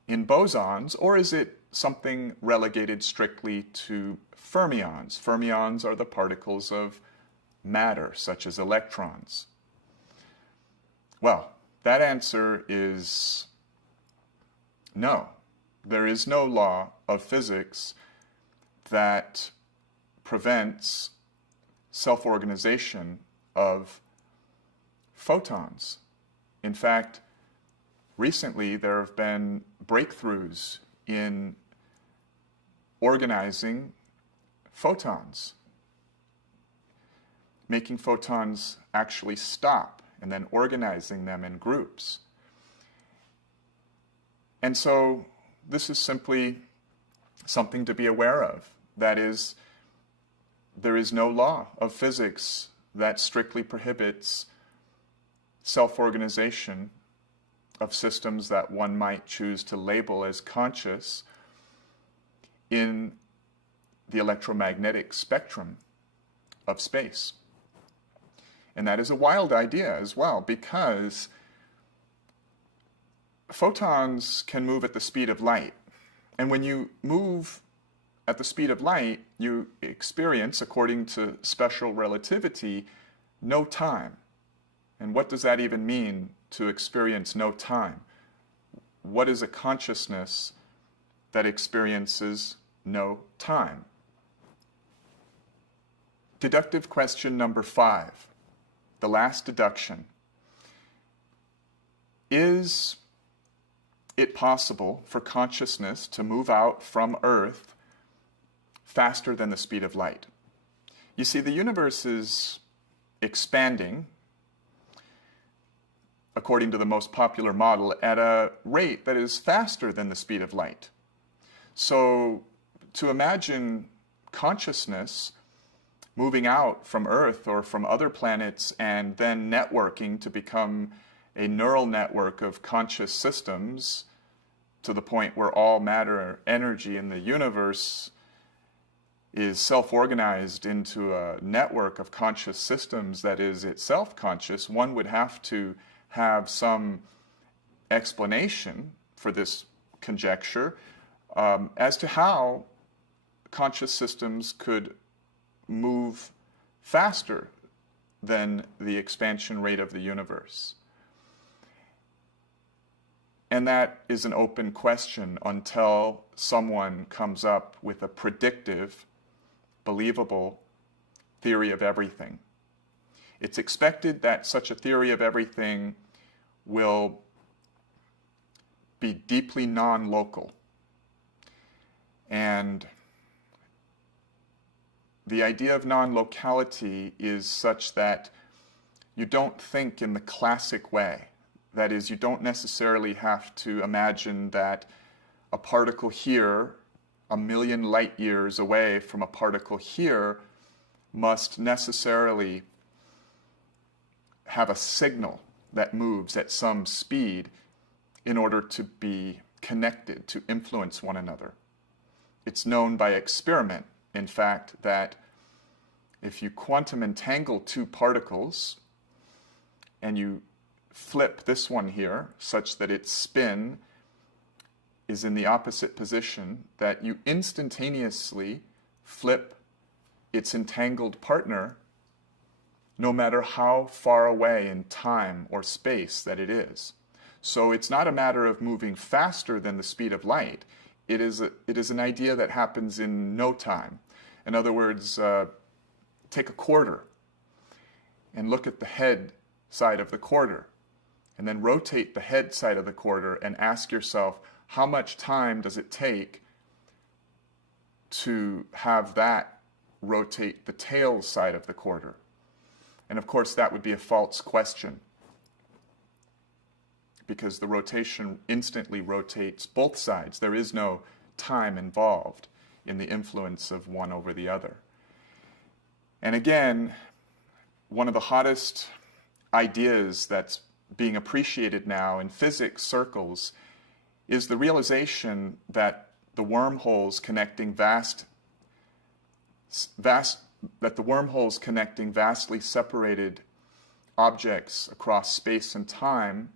in bosons, or is it something relegated strictly to fermions? Fermions are the particles of matter, such as electrons. Well, that answer is no. There is no law of physics that prevents self-organization of photons. In fact, recently there have been breakthroughs in organizing photons, making photons actually stop and then organizing them in groups. And so this is simply something to be aware of. That is, there is no law of physics that strictly prohibits self-organization of systems that one might choose to label as conscious in the electromagnetic spectrum of space. And that is a wild idea as well, because photons can move at the speed of light. And when you move at the speed of light, you experience, according to special relativity, no time. And what does that even mean, to experience no time? What is a consciousness that experiences no time? Deductive question number 5, the last deduction. Is it possible for consciousness to move out from Earth faster than the speed of light? You see, the universe is expanding, according to the most popular model, at a rate that is faster than the speed of light. So to imagine consciousness moving out from Earth or from other planets and then networking to become a neural network of conscious systems to the point where all matter, energy in the universe is self-organized into a network of conscious systems that is itself conscious, one would have to have some explanation for this conjecture as to how conscious systems could move faster than the expansion rate of the universe. And that is an open question until someone comes up with a predictive, believable theory of everything. It's expected that such a theory of everything will be deeply non-local. And the idea of non-locality is such that you don't think in the classic way. That is, you don't necessarily have to imagine that a particle here, a million light years away from a particle here, must necessarily have a signal that moves at some speed in order to be connected, to influence one another. It's known by experiment, in fact, that if you quantum entangle two particles and you flip this one here such that its spin is in the opposite position, that you instantaneously flip its entangled partner no matter how far away in time or space that it is. So it's not a matter of moving faster than the speed of light. It is an idea that happens in no time. In other words, take a quarter and look at the head side of the quarter, and then rotate the head side of the quarter and ask yourself, how much time does it take to have that rotate the tail side of the quarter? And of course that would be a false question, because the rotation instantly rotates both sides. There is no time involved in the influence of one over the other. And again, one of the hottest ideas that's being appreciated now in physics circles is the realization that the wormholes connecting vastly separated objects across space and time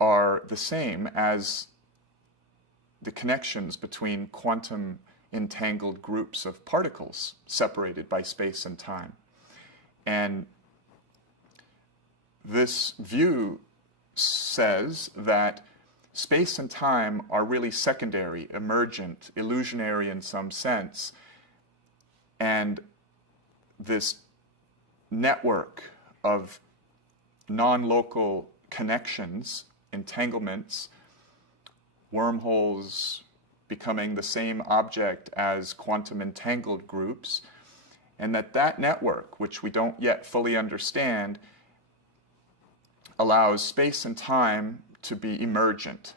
are the same as the connections between quantum entangled groups of particles separated by space and time. And this view says that space and time are really secondary, emergent, illusionary in some sense, and this network of non-local connections, entanglements, wormholes becoming the same object as quantum entangled groups, and that network, which we don't yet fully understand, allows space and time to be emergent.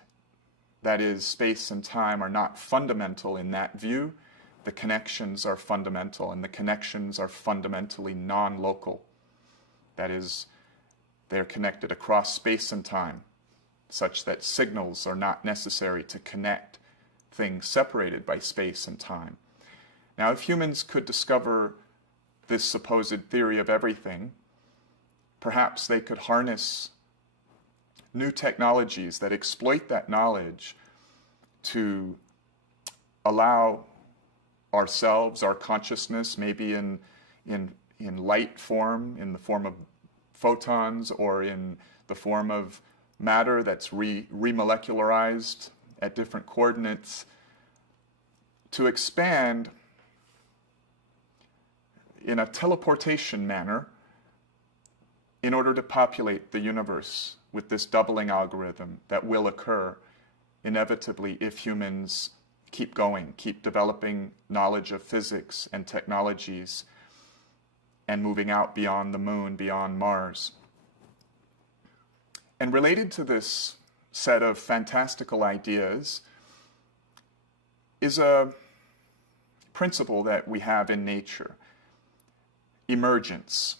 That is, space and time are not fundamental in that view. The connections are fundamental, and the connections are fundamentally non-local. That is, they're connected across space and time, such that signals are not necessary to connect things separated by space and time. Now, if humans could discover this supposed theory of everything, perhaps they could harness new technologies that exploit that knowledge to allow ourselves, our consciousness, maybe in light form, in the form of photons, or in the form of matter that's remolecularized at different coordinates, to expand in a teleportation manner in order to populate the universe with this doubling algorithm that will occur inevitably if humans keep going, keep developing knowledge of physics and technologies, and moving out beyond the moon, beyond Mars. And related to this set of fantastical ideas is a principle that we have in nature. Emergence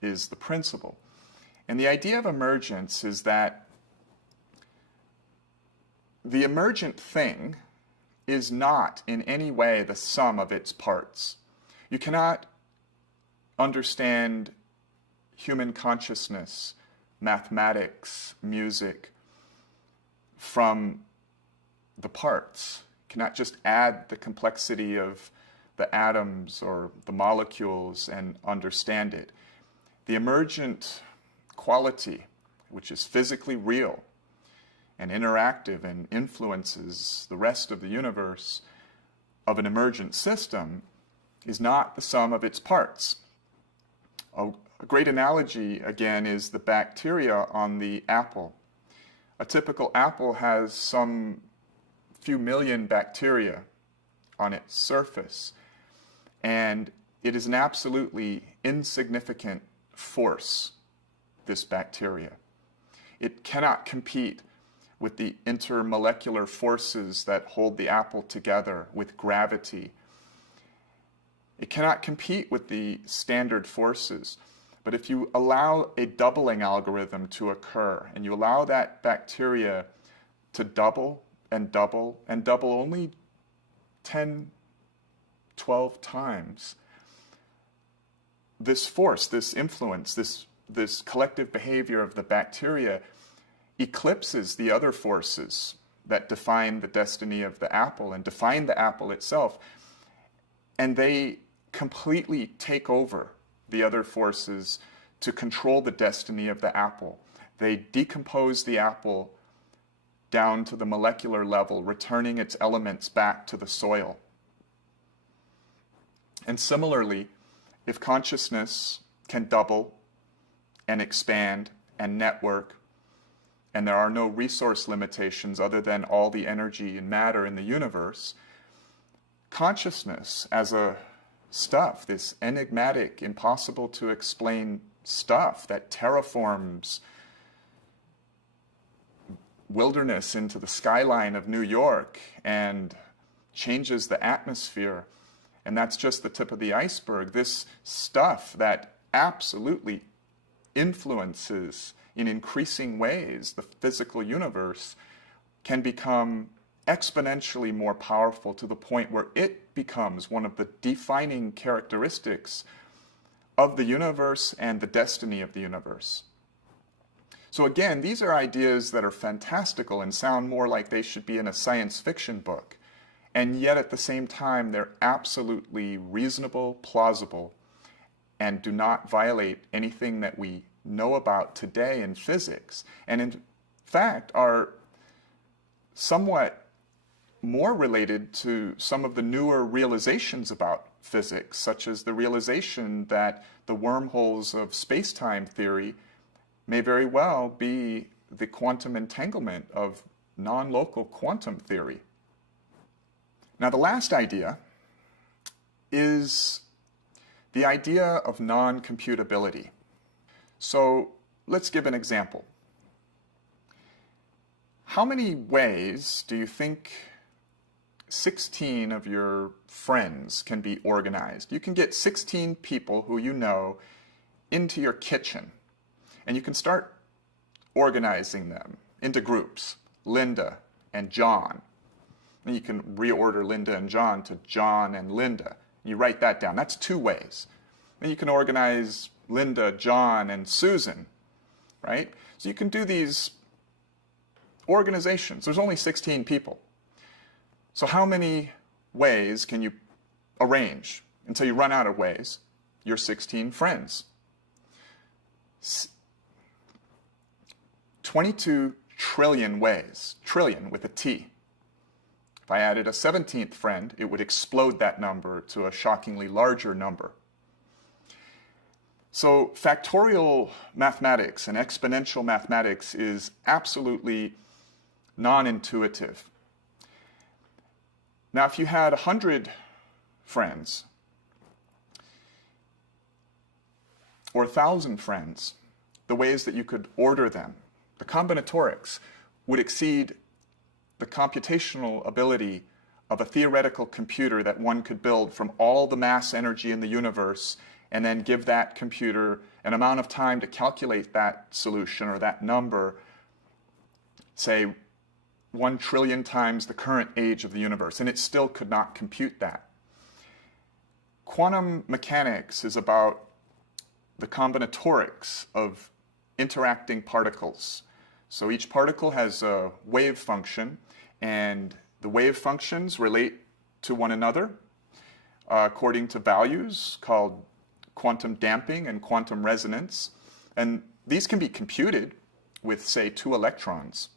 is the principle. And the idea of emergence is that the emergent thing is not in any way the sum of its parts. You cannot understand human consciousness, mathematics, music from the parts. You cannot just add the complexity of the atoms or the molecules and understand it. The emergent quality, which is physically real and interactive and influences the rest of the universe of an emergent system, is not the sum of its parts. A great analogy, again, is the bacteria on the apple. A typical apple has some few million bacteria on its surface, and it is an absolutely insignificant force, this bacteria. It cannot compete with the intermolecular forces that hold the apple together, with gravity. It cannot compete with the standard forces. But if you allow a doubling algorithm to occur, and you allow that bacteria to double and double and double only 10, 12 times, this force, this influence, this collective behavior of the bacteria eclipses the other forces that define the destiny of the apple and define the apple itself. And they completely take over the other forces to control the destiny of the apple. They decompose the apple down to the molecular level, returning its elements back to the soil. And similarly, if consciousness can double and expand and network, and there are no resource limitations other than all the energy and matter in the universe, consciousness as a stuff, this enigmatic, impossible to explain stuff that terraforms wilderness into the skyline of New York and changes the atmosphere, and that's just the tip of the iceberg. This stuff that absolutely influences in increasing ways the physical universe can become exponentially more powerful to the point where it becomes one of the defining characteristics of the universe and the destiny of the universe. So again, these are ideas that are fantastical and sound more like they should be in a science fiction book, and yet at the same time they're absolutely reasonable, plausible, and do not violate anything that we know about today in physics, and in fact are somewhat more related to some of the newer realizations about physics, such as the realization that the wormholes of space-time theory may very well be the quantum entanglement of non-local quantum theory. Now, the last idea is the idea of non-computability. So let's give an example. How many ways do you think 16 of your friends can be organized? You can get 16 people who you know into your kitchen, and you can start organizing them into groups, Linda and John. And you can reorder Linda and John to John and Linda. You write that down. That's 2 ways. Then you can organize Linda, John, and Susan, right? So you can do these organizations. There's only 16 people. So how many ways can you arrange until you run out of ways your 16 friends? 22 trillion ways, trillion with a T. If I added a 17th friend, it would explode that number to a shockingly larger number. So factorial mathematics and exponential mathematics is absolutely non-intuitive. Now, if you had 100 friends or 1,000 friends, the ways that you could order them, the combinatorics, would exceed the computational ability of a theoretical computer that one could build from all the mass energy in the universe and then give that computer an amount of time to calculate that solution or that number, say, 1 trillion times the current age of the universe, and it still could not compute that. Quantum mechanics is about the combinatorics of interacting particles. So each particle has a wave function, and the wave functions relate to one another according to values called quantum damping and quantum resonance. And these can be computed with, say, 2 electrons.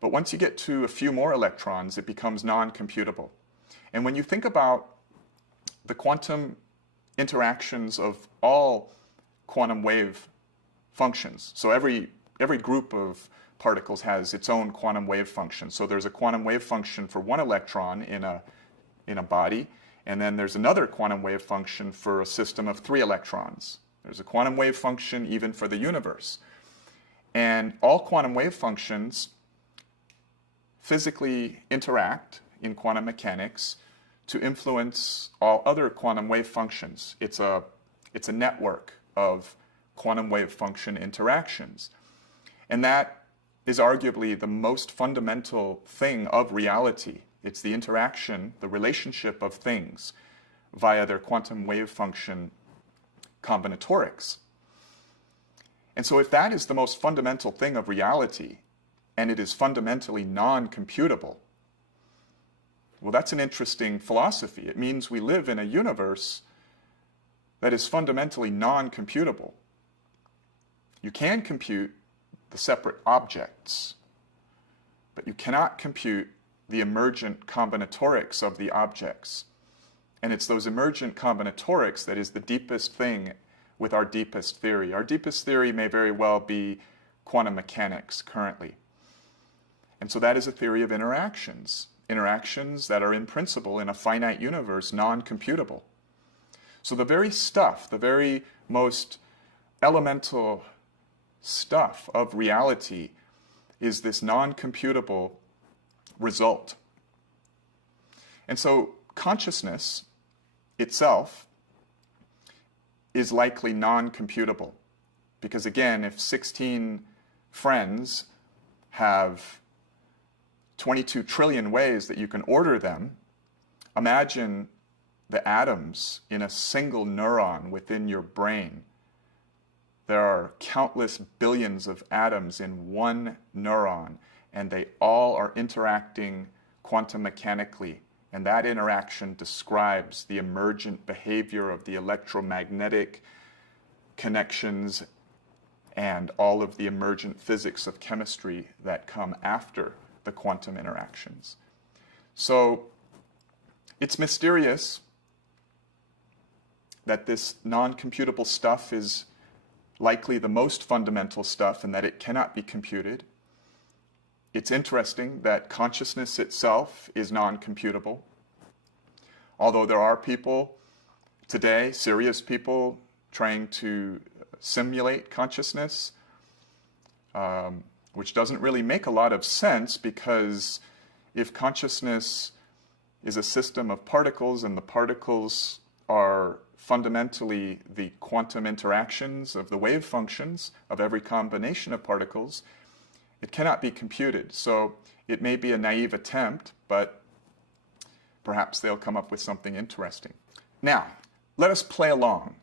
But once you get to a few more electrons, it becomes non-computable. And when you think about the quantum interactions of all quantum wave functions, so every group of particles has its own quantum wave function. So there's a quantum wave function for 1 electron in a body, and then there's another quantum wave function for a system of 3 electrons. There's a quantum wave function even for the universe. And all quantum wave functions physically interact in quantum mechanics to influence all other quantum wave functions. It's a network of quantum wave function interactions. And that is arguably the most fundamental thing of reality. It's the interaction, the relationship of things via their quantum wave function combinatorics. And so if that is the most fundamental thing of reality, and it is fundamentally non-computable, well, that's an interesting philosophy. It means we live in a universe that is fundamentally non-computable. You can compute the separate objects, but you cannot compute the emergent combinatorics of the objects. And it's those emergent combinatorics that is the deepest thing with our deepest theory. Our deepest theory may very well be quantum mechanics currently. And so that is a theory of interactions. Interactions that are in principle in a finite universe non-computable. So the very stuff, the very most elemental stuff of reality is this non-computable result. And so consciousness itself is likely non-computable. Because again, if 16 friends have 22 trillion ways that you can order them, imagine the atoms in a single neuron within your brain. There are countless billions of atoms in one neuron, and they all are interacting quantum mechanically. And that interaction describes the emergent behavior of the electromagnetic connections and all of the emergent physics of chemistry that come after the quantum interactions. So it's mysterious that this non-computable stuff is likely the most fundamental stuff and that it cannot be computed. It's interesting that consciousness itself is non-computable. Although there are people today, serious people, trying to simulate consciousness, which doesn't really make a lot of sense, because if consciousness is a system of particles and the particles are fundamentally the quantum interactions of the wave functions of every combination of particles, it cannot be computed. So it may be a naive attempt, but perhaps they'll come up with something interesting. Now, let us play along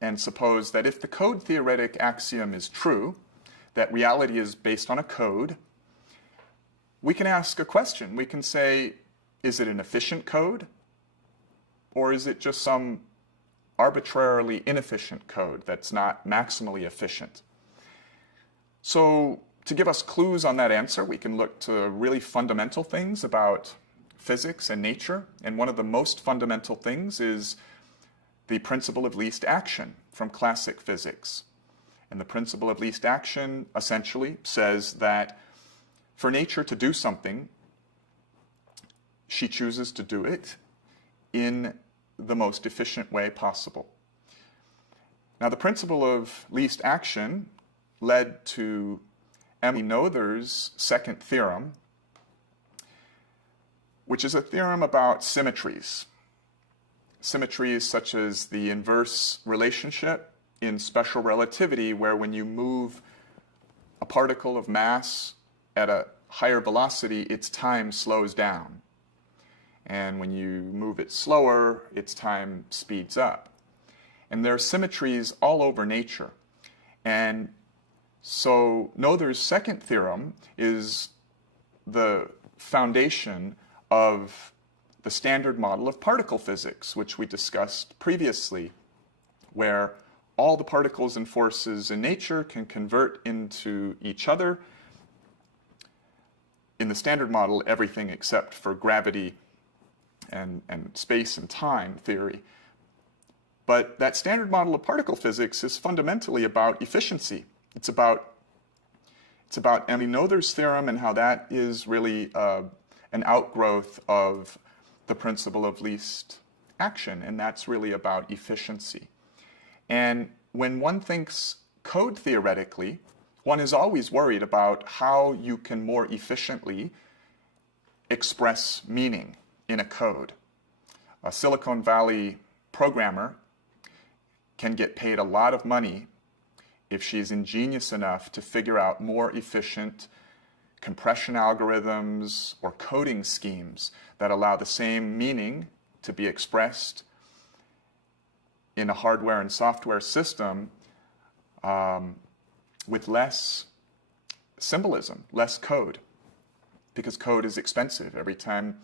and suppose that if the code theoretic axiom is true, that reality is based on a code, we can ask a question. We can say, is it an efficient code? Or is it just some arbitrarily inefficient code that's not maximally efficient? So to give us clues on that answer, we can look to really fundamental things about physics and nature. And one of the most fundamental things is the principle of least action from classic physics. And the principle of least action essentially says that for nature to do something, she chooses to do it in the most efficient way possible. Now, the principle of least action led to Emily Noether's second theorem, which is a theorem about symmetries. Symmetries such as the inverse relationship in special relativity, where when you move a particle of mass at a higher velocity, its time slows down. And when you move it slower, its time speeds up. And there are symmetries all over nature. And so Noether's second theorem is the foundation of the standard model of particle physics, which we discussed previously, where all the particles and forces in nature can convert into each other. In the standard model, everything except for gravity and space and time theory. But that standard model of particle physics is fundamentally about efficiency. It's about Noether's theorem and how that is really an outgrowth of the principle of least action, and that's really about efficiency. And when one thinks code theoretically, one is always worried about how you can more efficiently express meaning in a code. A Silicon Valley programmer can get paid a lot of money if she's ingenious enough to figure out more efficient compression algorithms or coding schemes that allow the same meaning to be expressed in a hardware and software system with less symbolism, less code, because code is expensive. Every time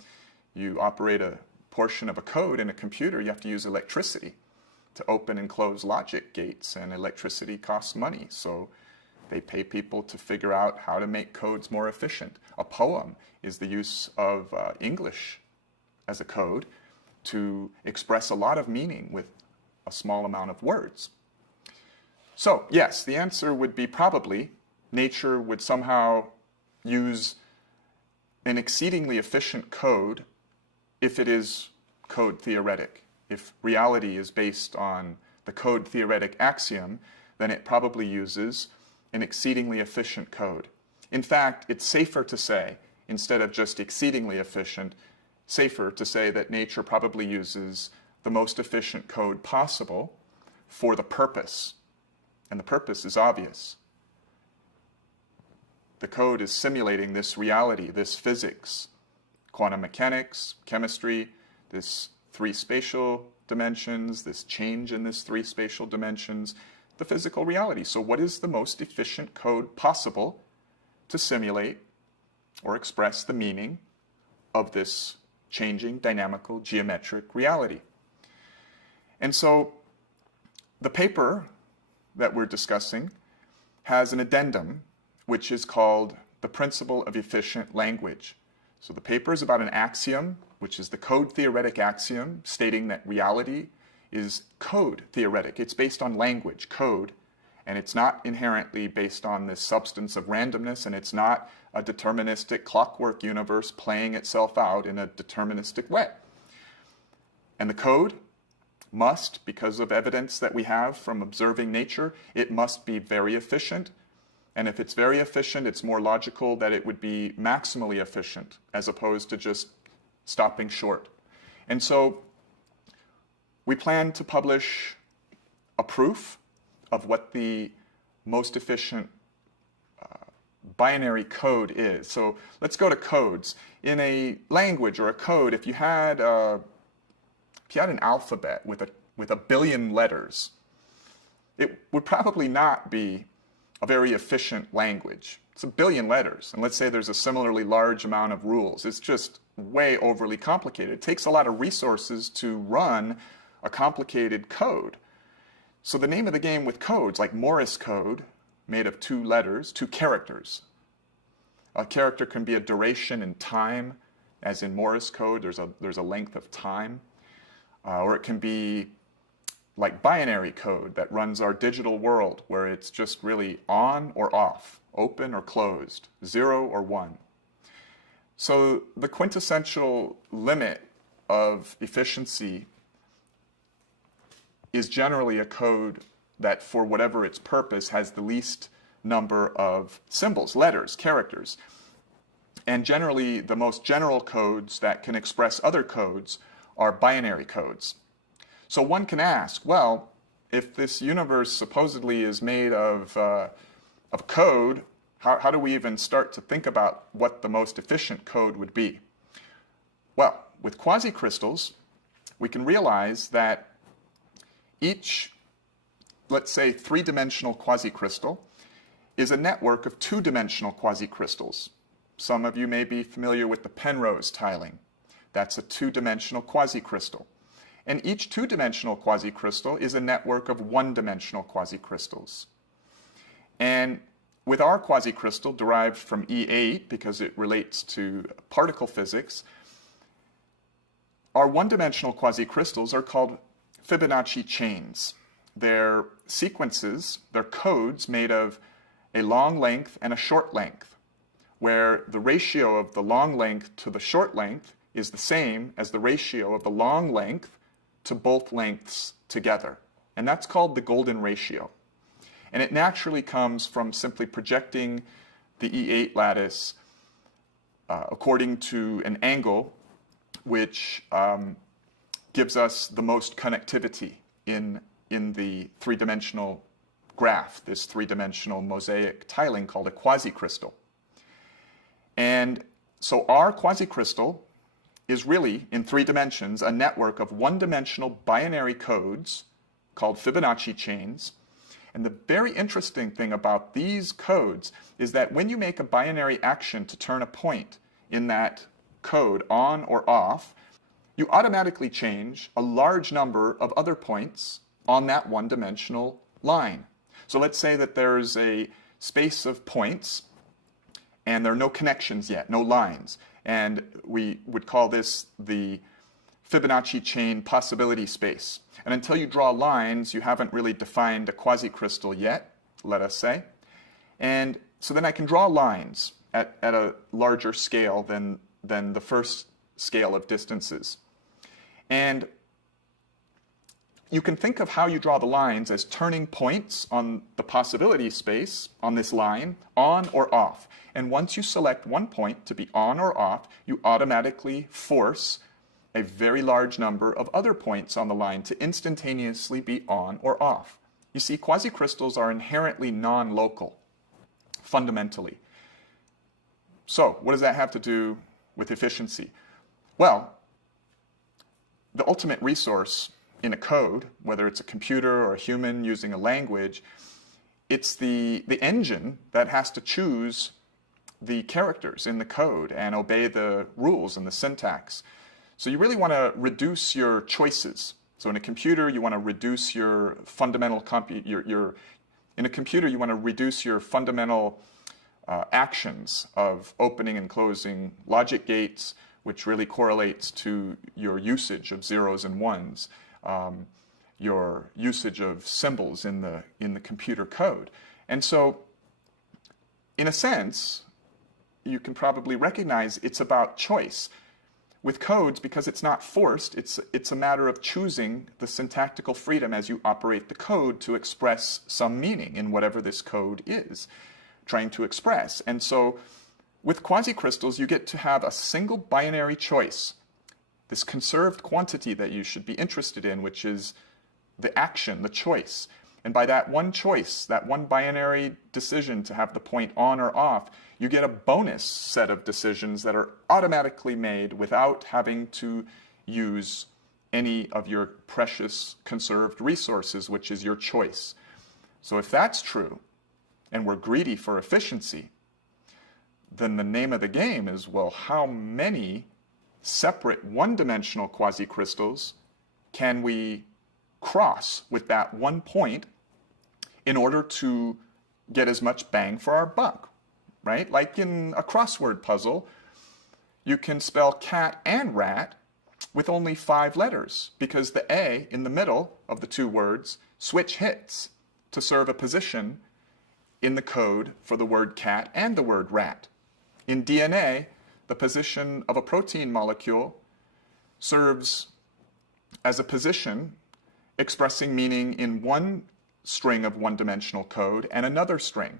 you operate a portion of a code in a computer, you have to use electricity to open and close logic gates, and electricity costs money. So they pay people to figure out how to make codes more efficient. A poem is the use of English as a code to express a lot of meaning with a small amount of words. So yes, the answer would be probably nature would somehow use an exceedingly efficient code if it is code theoretic. If reality is based on the code theoretic axiom, then it probably uses an exceedingly efficient code. In fact, it's safer to say, instead of just exceedingly efficient, safer to say that nature probably uses the most efficient code possible for the purpose. And the purpose is obvious. The code is simulating this reality, this physics, quantum mechanics, chemistry, this three spatial dimensions, this change in this three spatial dimensions, the physical reality. So what is the most efficient code possible to simulate or express the meaning of this changing dynamical geometric reality? And so the paper that we're discussing has an addendum which is called the principle of efficient language. So the paper is about an axiom, which is the code theoretic axiom, stating that reality is code theoretic. It's based on language, code, and it's not inherently based on this substance of randomness, and it's not a deterministic clockwork universe playing itself out in a deterministic way. And the code must, because of evidence that we have from observing nature, it must be very efficient. And if it's very efficient, it's more logical that it would be maximally efficient as opposed to just stopping short. And so we plan to publish a proof of what the most efficient binary code is. So let's go to codes. In a language or a code, if you had an alphabet with a billion letters, it would probably not be a very efficient language. It's a billion letters, and let's say there's a similarly large amount of rules. It's just way overly complicated. It takes a lot of resources to run a complicated code. So the name of the game with codes, like Morse code, made of 2 letters, 2 characters. A character can be a duration in time, as in Morse code, there's a length of time. Or it can be like binary code that runs our digital world, where it's just really on or off, open or closed, 0 or 1. So the quintessential limit of efficiency is generally a code that, for whatever its purpose, has the least number of symbols, letters, characters. And generally, the most general codes that can express other codes are binary codes. So one can ask, well, if this universe supposedly is made of code How do we even start to think about what the most efficient code would be? Well, with quasicrystals, we can realize that each, let's say, three-dimensional quasicrystal is a network of two-dimensional quasicrystals. Some of you may be familiar with the Penrose tiling. That's a two-dimensional quasicrystal. And each two-dimensional quasicrystal is a network of one-dimensional quasicrystals. And with our quasicrystal, derived from E8 because it relates to particle physics, our one-dimensional quasicrystals are called Fibonacci chains. They're sequences, they're codes made of a long length and a short length, where the ratio of the long length to the short length is the same as the ratio of the long length to both lengths together. And that's called the golden ratio. And it naturally comes from simply projecting the E8 lattice according to an angle which gives us the most connectivity in the three-dimensional graph, this three-dimensional mosaic tiling called a quasicrystal. And so our quasicrystal is really, in three dimensions, a network of one-dimensional binary codes called Fibonacci chains. And the very interesting thing about these codes is that when you make a binary action to turn a point in that code on or off, you automatically change a large number of other points on that one-dimensional line. So let's say that there's a space of points and there are no connections yet, no lines. And we would call this the Fibonacci chain possibility space. And until you draw lines, you haven't really defined a quasicrystal yet, let us say. And so then I can draw lines at a larger scale than the first scale of distances. And you can think of how you draw the lines as turning points on the possibility space, on this line, on or off. And once you select one point to be on or off, you automatically force a very large number of other points on the line to instantaneously be on or off. You see, quasicrystals are inherently non-local, fundamentally. So, what does that have to do with efficiency? Well, the ultimate resource in a code, whether it's a computer or a human using a language, it's the engine that has to choose the characters in the code and obey the rules and the syntax. So you really want to reduce your choices. So in a computer, you want to reduce your fundamental actions of opening and closing logic gates, which really correlates to your usage of zeros and ones, your usage of symbols in the computer code. And so, in a sense, you can probably recognize it's about choice. With codes, because it's not forced, it's a matter of choosing the syntactical freedom as you operate the code to express some meaning in whatever this code is trying to express. And so with quasicrystals, you get to have a single binary choice, this conserved quantity that you should be interested in, which is the action, the choice. And by that one choice, that one binary decision to have the point on or off, you get a bonus set of decisions that are automatically made without having to use any of your precious conserved resources, which is your choice. So if that's true, and we're greedy for efficiency, then the name of the game is, well, how many separate one-dimensional quasicrystals can we cross with that one point in order to get as much bang for our buck, right? Like in a crossword puzzle, you can spell cat and rat with only 5 letters because the A in the middle of the two words switch hits to serve a position in the code for the word cat and the word rat. In DNA, the position of a protein molecule serves as a position expressing meaning in one string of one-dimensional code and another string.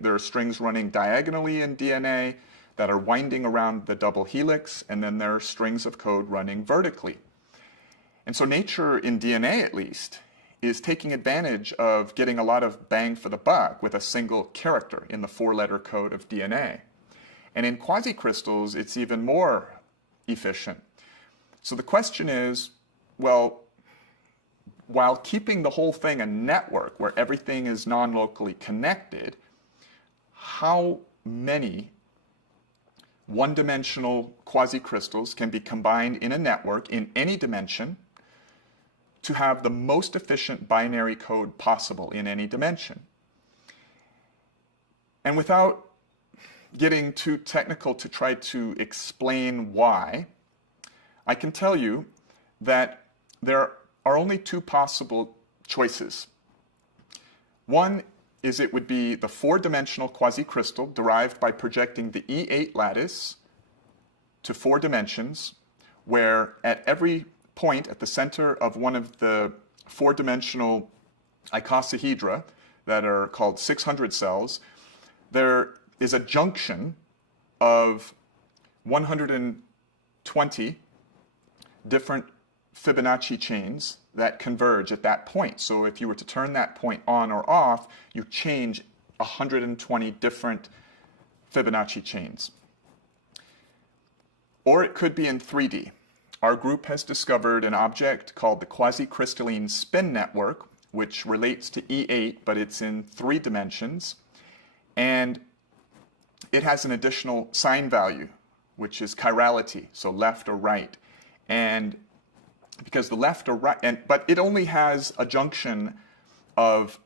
There are strings running diagonally in DNA that are winding around the double helix, and then there are strings of code running vertically. And so nature, in DNA at least, is taking advantage of getting a lot of bang for the buck with a single character in the 4-letter code of DNA. And in quasicrystals, it's even more efficient. So the question is, well, while keeping the whole thing a network where everything is non-locally connected, how many one-dimensional quasicrystals can be combined in a network in any dimension to have the most efficient binary code possible in any dimension? And without getting too technical to try to explain why, I can tell you that there are only two possible choices. One is it would be the 4-dimensional quasicrystal derived by projecting the E8 lattice to 4 dimensions, where at every point at the center of one of the 4-dimensional icosahedra that are called 600 cells, there is a junction of 120 different Fibonacci chains that converge at that point. So if you were to turn that point on or off, you change 120 different Fibonacci chains. Or it could be in 3D. Our group has discovered an object called the quasicrystalline spin network, which relates to E8, but it's in 3 dimensions. And it has an additional sign value, which is chirality, so left or right. And because the left or right, but it only has a junction of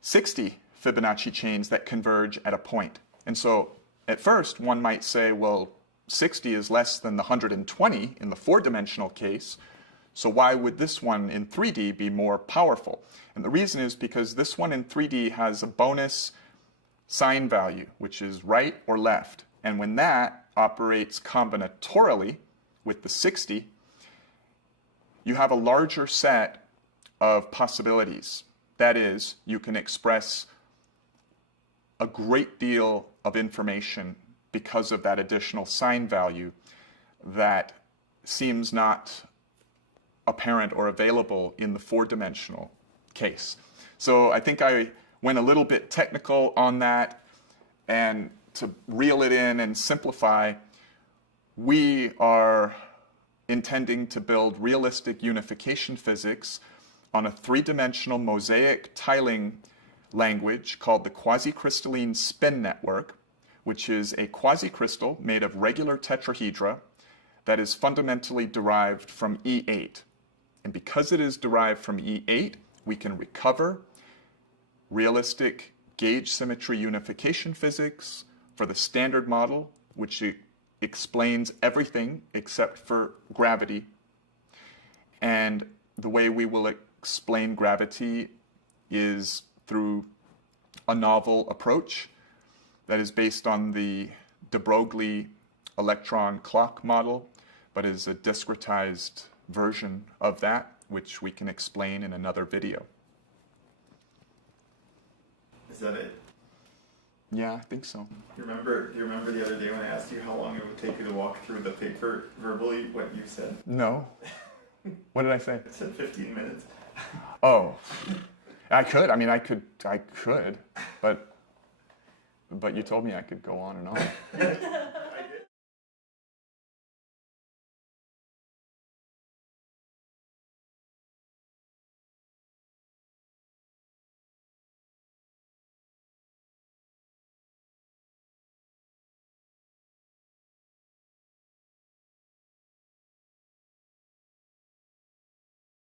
60 Fibonacci chains that converge at a point. And so at first one might say, well, 60 is less than the 120 in the 4-dimensional case, so why would this one in 3D be more powerful? And the reason is because this one in 3D has a bonus sign value, which is right or left. And when that operates combinatorially with the 60, you have a larger set of possibilities. That is, you can express a great deal of information because of that additional sign value that seems not apparent or available in the 4-dimensional case. So I think I went a little bit technical on that, and to reel it in and simplify, we are intending to build realistic unification physics on a 3-dimensional mosaic tiling language called the quasicrystalline spin network, which is a quasicrystal made of regular tetrahedra that is fundamentally derived from E8. And because it is derived from E8, we can recover realistic gauge symmetry unification physics for the standard model, which explains everything except for gravity. And the way we will explain gravity is through a novel approach that is based on the de Broglie electron clock model, but is a discretized version of that, which we can explain in another video. Is that it? Yeah, I think so. Do you remember the other day when I asked you how long it would take you to walk through the paper verbally, what you said? No. What did I say? I said 15 minutes. Oh. I could. I mean, I could, but you told me I could go on and on.